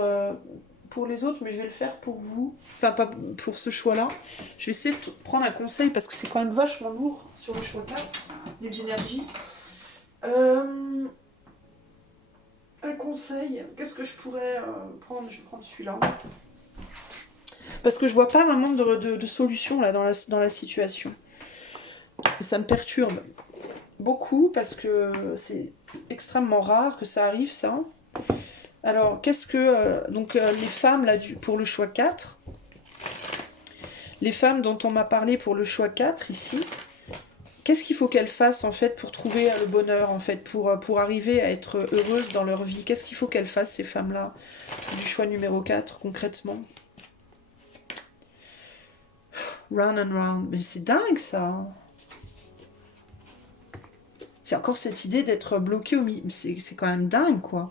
mais je vais le faire pour vous. Enfin, pas pour ce choix-là. Je vais essayer de prendre un conseil parce que c'est quand même vachement lourd sur le choix 4, les énergies. Euh, un conseil, qu'est-ce que je pourrais prendre? Je vais prendre celui-là. Parce que je vois pas vraiment de solution là dans la situation. Et ça me perturbe beaucoup parce que c'est extrêmement rare que ça arrive ça. Alors, qu'est-ce que... donc, les femmes, là, pour le choix 4, les femmes dont on m'a parlé pour le choix 4 ici, qu'est-ce qu'il faut qu'elles fassent, en fait, pour trouver le bonheur, en fait, pour arriver à être heureuses dans leur vie? Qu'est-ce qu'il faut qu'elles fassent, ces femmes-là, du choix numéro 4, concrètement? Round and round. Mais c'est dingue, ça. C'est encore cette idée d'être bloqué au milieu. C'est quand même dingue, quoi.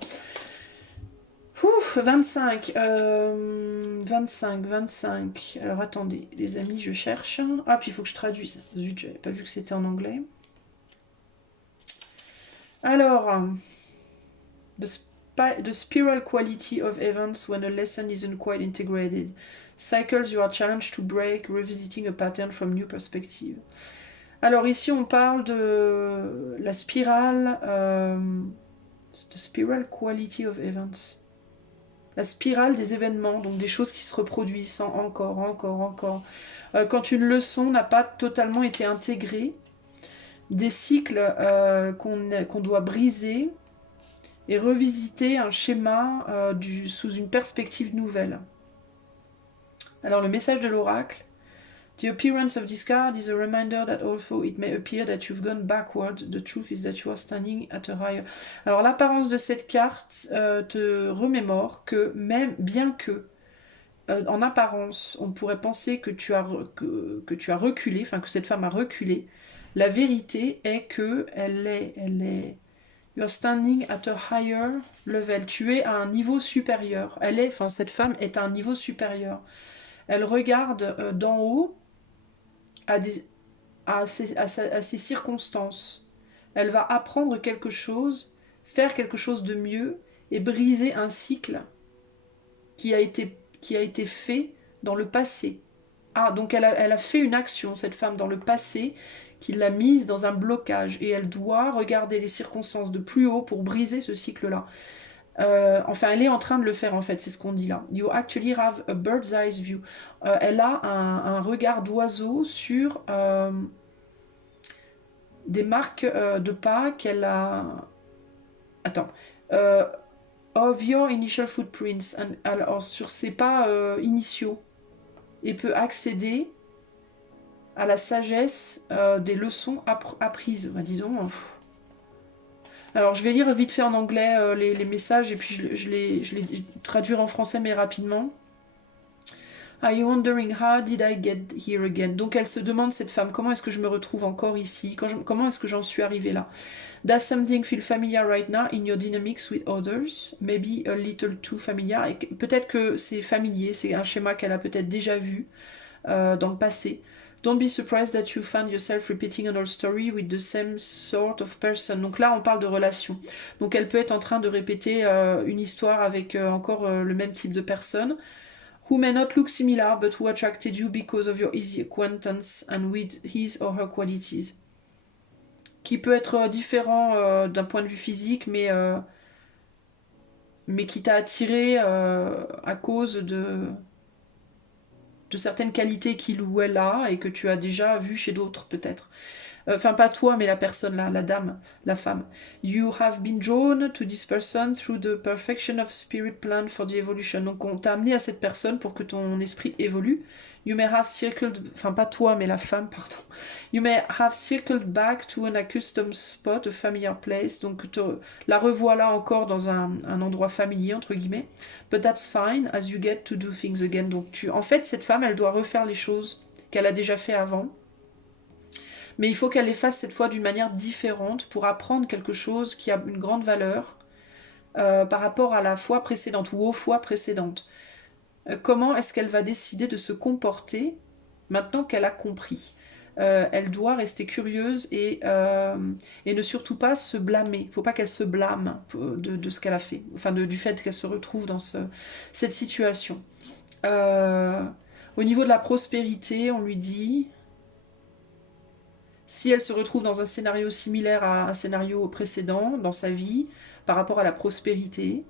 Ouf, 25. 25. Alors attendez, les amis, je cherche. Ah, puis il faut que je traduise. Zut, j'avais pas vu que c'était en anglais. Alors, the spiral quality of events when a lesson isn't quite integrated. Cycles you are challenged to break, revisiting a pattern from new perspective. Alors ici, on parle de la spirale. The spiral quality of events. La spirale des événements, donc des choses qui se reproduisent encore. Quand une leçon n'a pas totalement été intégrée, des cycles qu'on doit briser et revisiter un schéma sous une perspective nouvelle. Alors le message de l'oracle. The appearance of this card is a reminder that although it may appear that you've gone backward, the truth is that you are standing at a higher... Alors l'apparence de cette carte te remémore que bien que en apparence on pourrait penser que tu as reculé, enfin que cette femme a reculé, la vérité est que elle est you're standing at a higher level. Tu es à un niveau supérieur. Cette femme est à un niveau supérieur. Elle regarde d'en haut à, à ses circonstances. Elle va apprendre quelque chose, faire quelque chose de mieux et briser un cycle qui a été fait dans le passé. Ah, donc elle a fait une action, cette femme, dans le passé, qui l'a mise dans un blocage et elle doit regarder les circonstances de plus haut pour briser ce cycle-là. Enfin, elle est en train de le faire en fait, c'est ce qu'on dit là. You actually have a bird's eye view. Elle a un regard d'oiseau sur des marques de pas qu'elle a... Attends. Of your initial footprints. Alors, sur ses pas initiaux. Et peut accéder à la sagesse des leçons apprises. Bah, disons... Alors, je vais lire vite fait en anglais les messages et puis je les traduire en français, mais rapidement. Are you wondering how did I get here again? Donc, elle se demande, cette femme, comment est-ce que je me retrouve encore ici? Comment est-ce que j'en suis arrivée là? Does something feel familiar right now in your dynamics with others? Maybe a little too familiar. Et peut-être que c'est familier, c'est un schéma qu'elle a peut-être déjà vu dans le passé. Don't be surprised that you find yourself repeating an old story with the same sort of person. Donc là, on parle de relation. Donc elle peut être en train de répéter une histoire avec encore le même type de personne. Who may not look similar, but who attracted you because of your easy acquaintance and with his or her qualities. Qui peut être différent d'un point de vue physique, mais qui t'a attiré à cause de certaines qualités qu'il ou elle a et que tu as déjà vu chez d'autres peut-être. Enfin, pas toi, mais la personne là, la dame, la femme. You have been drawn to this person through the perfection of spirit plan for the evolution. Donc, on t'a amené à cette personne pour que ton esprit évolue. You may have circled, enfin pas toi, mais la femme, pardon. You may have circled back to an accustomed spot, a familiar place. Donc, la revoilà encore dans un endroit familier, entre guillemets. But that's fine, as you get to do things again. Donc, en fait, cette femme, elle doit refaire les choses qu'elle a déjà fait avant. Mais il faut qu'elle les fasse cette fois d'une manière différente pour apprendre quelque chose qui a une grande valeur par rapport à la fois précédente ou aux fois précédentes. Comment est-ce qu'elle va décider de se comporter maintenant qu'elle a compris? Elle doit rester curieuse et ne surtout pas se blâmer. Il ne faut pas qu'elle se blâme de ce qu'elle a fait, enfin du fait qu'elle se retrouve dans cette situation. Au niveau de la prospérité, on lui dit... Si elle se retrouve dans un scénario similaire à un scénario précédent dans sa vie, par rapport à la prospérité,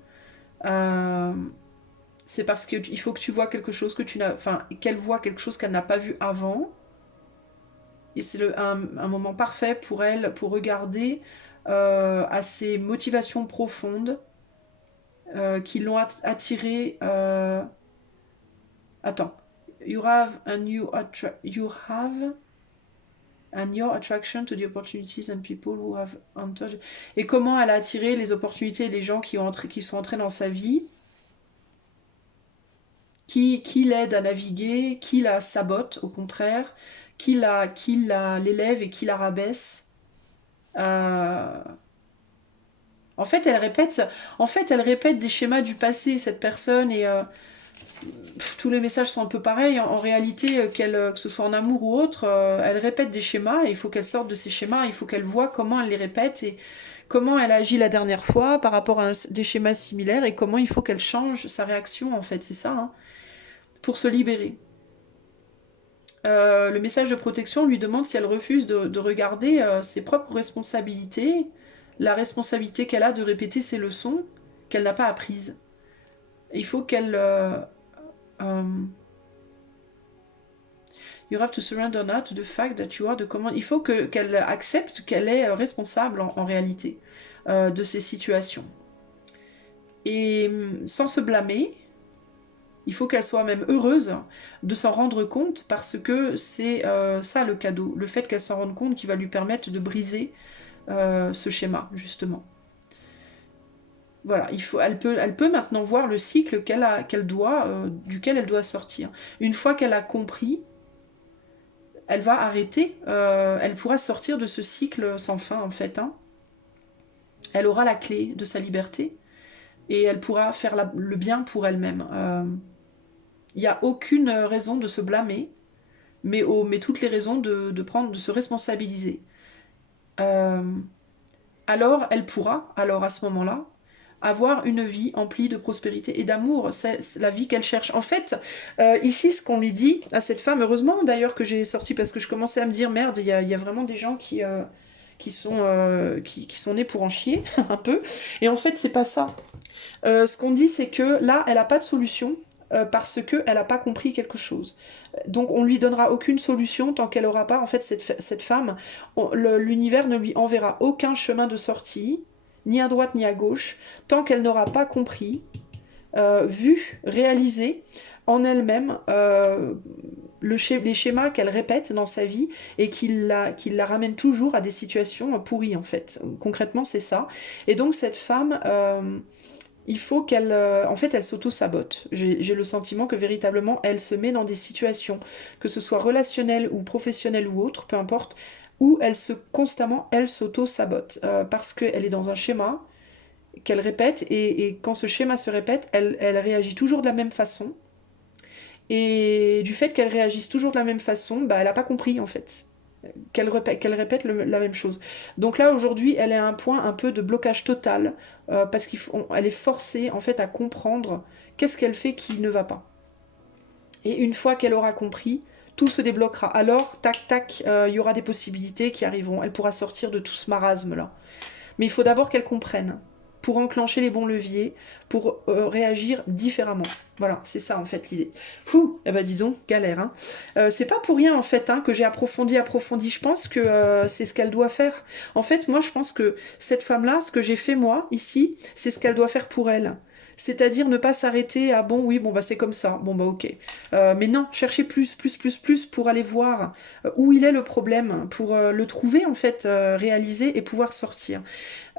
c'est parce qu'il faut que tu vois quelque chose que tu n'as... Enfin, qu'elle voit quelque chose qu'elle n'a pas vu avant. Et c'est un moment parfait pour elle, pour regarder à ses motivations profondes qui l'ont attirée... Attends. You have and your attraction to the opportunities and people who have entered. Et comment elle a attiré les opportunités et les gens qui sont entrés dans sa vie, qui l'aident à naviguer, qui la sabote au contraire, qui l'élève et qui la rabaisse. En fait, elle répète des schémas du passé, cette personne, et tous les messages sont un peu pareils. En réalité, que ce soit en amour ou autre, elle répète des schémas et il faut qu'elle sorte de ces schémas, il faut qu'elle voit comment elle les répète et comment elle a agi la dernière fois par rapport à des schémas similaires et comment il faut qu'elle change sa réaction, en fait, c'est ça, hein, pour se libérer. Le message de protection lui demande si elle refuse de regarder ses propres responsabilités, la responsabilité qu'elle a de répéter ses leçons qu'elle n'a pas apprises. Il faut qu'elle... you have to surrender now to the fact that you are the command. Il faut qu'elle accepte qu'elle est responsable en réalité de ces situations. Et sans se blâmer, il faut qu'elle soit même heureuse de s'en rendre compte parce que c'est ça le cadeau. Le fait qu'elle s'en rende compte qui va lui permettre de briser ce schéma, justement. Voilà, elle peut maintenant voir le cycle duquel elle doit sortir. Une fois qu'elle a compris, elle va arrêter, elle pourra sortir de ce cycle sans fin en fait. Hein. Elle aura la clé de sa liberté et elle pourra faire le bien pour elle-même. Il n'y a aucune raison de se blâmer, mais toutes les raisons de se responsabiliser. Alors elle pourra, à ce moment-là, avoir une vie emplie de prospérité et d'amour. C'est la vie qu'elle cherche. En fait, ici, ce qu'on lui dit à cette femme, heureusement d'ailleurs que j'ai sorti, parce que je commençais à me dire, merde, il y a vraiment des gens qui sont nés pour en chier, un peu. Et en fait, c'est pas ça. Ce qu'on dit, c'est que là, elle n'a pas de solution. Parce qu'elle n'a pas compris quelque chose. Donc on lui donnera aucune solution tant qu'elle n'aura pas, en fait, cette femme, l'univers ne lui enverra aucun chemin de sortie, ni à droite ni à gauche, tant qu'elle n'aura pas compris, vu, réalisé en elle-même les schémas qu'elle répète dans sa vie et qui la ramène toujours à des situations pourries, en fait. Concrètement, c'est ça. Et donc cette femme... il faut qu'elle... en fait, elle s'auto-sabote. J'ai le sentiment que véritablement, elle se met dans des situations, que ce soit relationnelles ou professionnelles ou autres, peu importe, où constamment, elle s'auto-sabote. Parce qu'elle est dans un schéma qu'elle répète, et quand ce schéma se répète, elle réagit toujours de la même façon. Et du fait qu'elle réagisse toujours de la même façon, bah, elle n'a pas compris, en fait qu'elle répète la même chose. Donc là, aujourd'hui, elle est à un point un peu de blocage total, parce qu'elle est forcée, en fait, à comprendre qu'est-ce qu'elle fait qui ne va pas. Et une fois qu'elle aura compris, tout se débloquera. Alors, tac, tac, il y aura des possibilités qui arriveront. Elle pourra sortir de tout ce marasme-là. Mais il faut d'abord qu'elle comprenne, pour enclencher les bons leviers, pour réagir différemment. Voilà, c'est ça en fait l'idée. Fou, eh ben dis donc, galère. Hein. C'est pas pour rien en fait que j'ai approfondi. Je pense que c'est ce qu'elle doit faire. En fait, moi je pense que cette femme-là, ce que j'ai fait moi ici, c'est ce qu'elle doit faire pour elle. C'est-à-dire ne pas s'arrêter à bon, oui, bon, bah c'est comme ça, bon, bah ok. Mais non, chercher plus pour aller voir où il est le problème, pour le trouver en fait, réaliser et pouvoir sortir.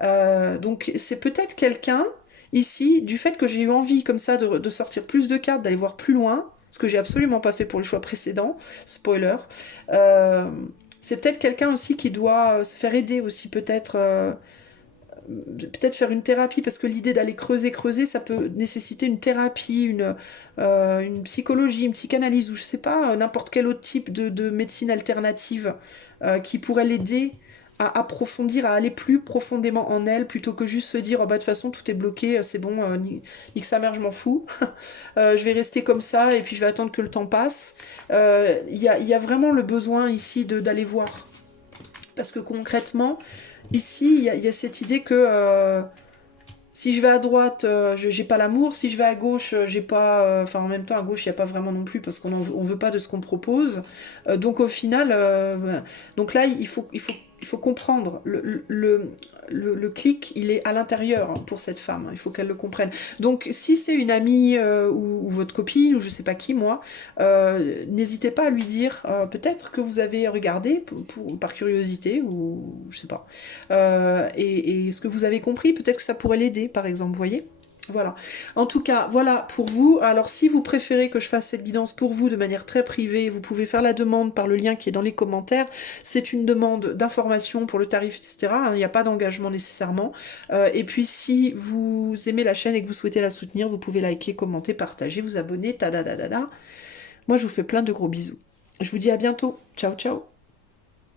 Donc c'est peut-être quelqu'un ici, du fait que j'ai eu envie comme ça de sortir plus de cartes, d'aller voir plus loin, ce que j'ai absolument pas fait pour le choix précédent, spoiler, euh, c'est peut-être quelqu'un aussi qui doit se faire aider aussi, peut-être faire une thérapie, parce que l'idée d'aller creuser, ça peut nécessiter une thérapie, une psychologie, une psychanalyse, ou je sais pas, n'importe quel autre type de médecine alternative qui pourrait l'aider à approfondir, à aller plus profondément en elle, plutôt que juste se dire, oh bah de toute façon tout est bloqué, c'est bon, nique sa mère, je m'en fous, je vais rester comme ça, et puis je vais attendre que le temps passe. Y a vraiment le besoin ici d'aller voir. Parce que concrètement, ici, il y a cette idée que si je vais à droite, j'ai pas l'amour. Si je vais à gauche, j'ai pas. Enfin, en même temps, à gauche, il n'y a pas vraiment non plus parce on veut pas de ce qu'on propose. Donc, au final, donc là, il faut comprendre. Le clic, il est à l'intérieur pour cette femme. Il faut qu'elle le comprenne. Donc, si c'est une amie ou votre copine ou je sais pas qui, moi, n'hésitez pas à lui dire peut-être que vous avez regardé par curiosité ou je sais pas. Et ce que vous avez compris, peut-être que ça pourrait l'aider, par exemple, vous voyez. Voilà. En tout cas, voilà pour vous. Alors, si vous préférez que je fasse cette guidance pour vous de manière très privée, vous pouvez faire la demande par le lien qui est dans les commentaires. C'est une demande d'information pour le tarif, etc. Il n'y a pas d'engagement nécessairement. Et puis, si vous aimez la chaîne et que vous souhaitez la soutenir, vous pouvez liker, commenter, partager, vous abonner, tadadadada. Moi, je vous fais plein de gros bisous. Je vous dis à bientôt. Ciao, ciao.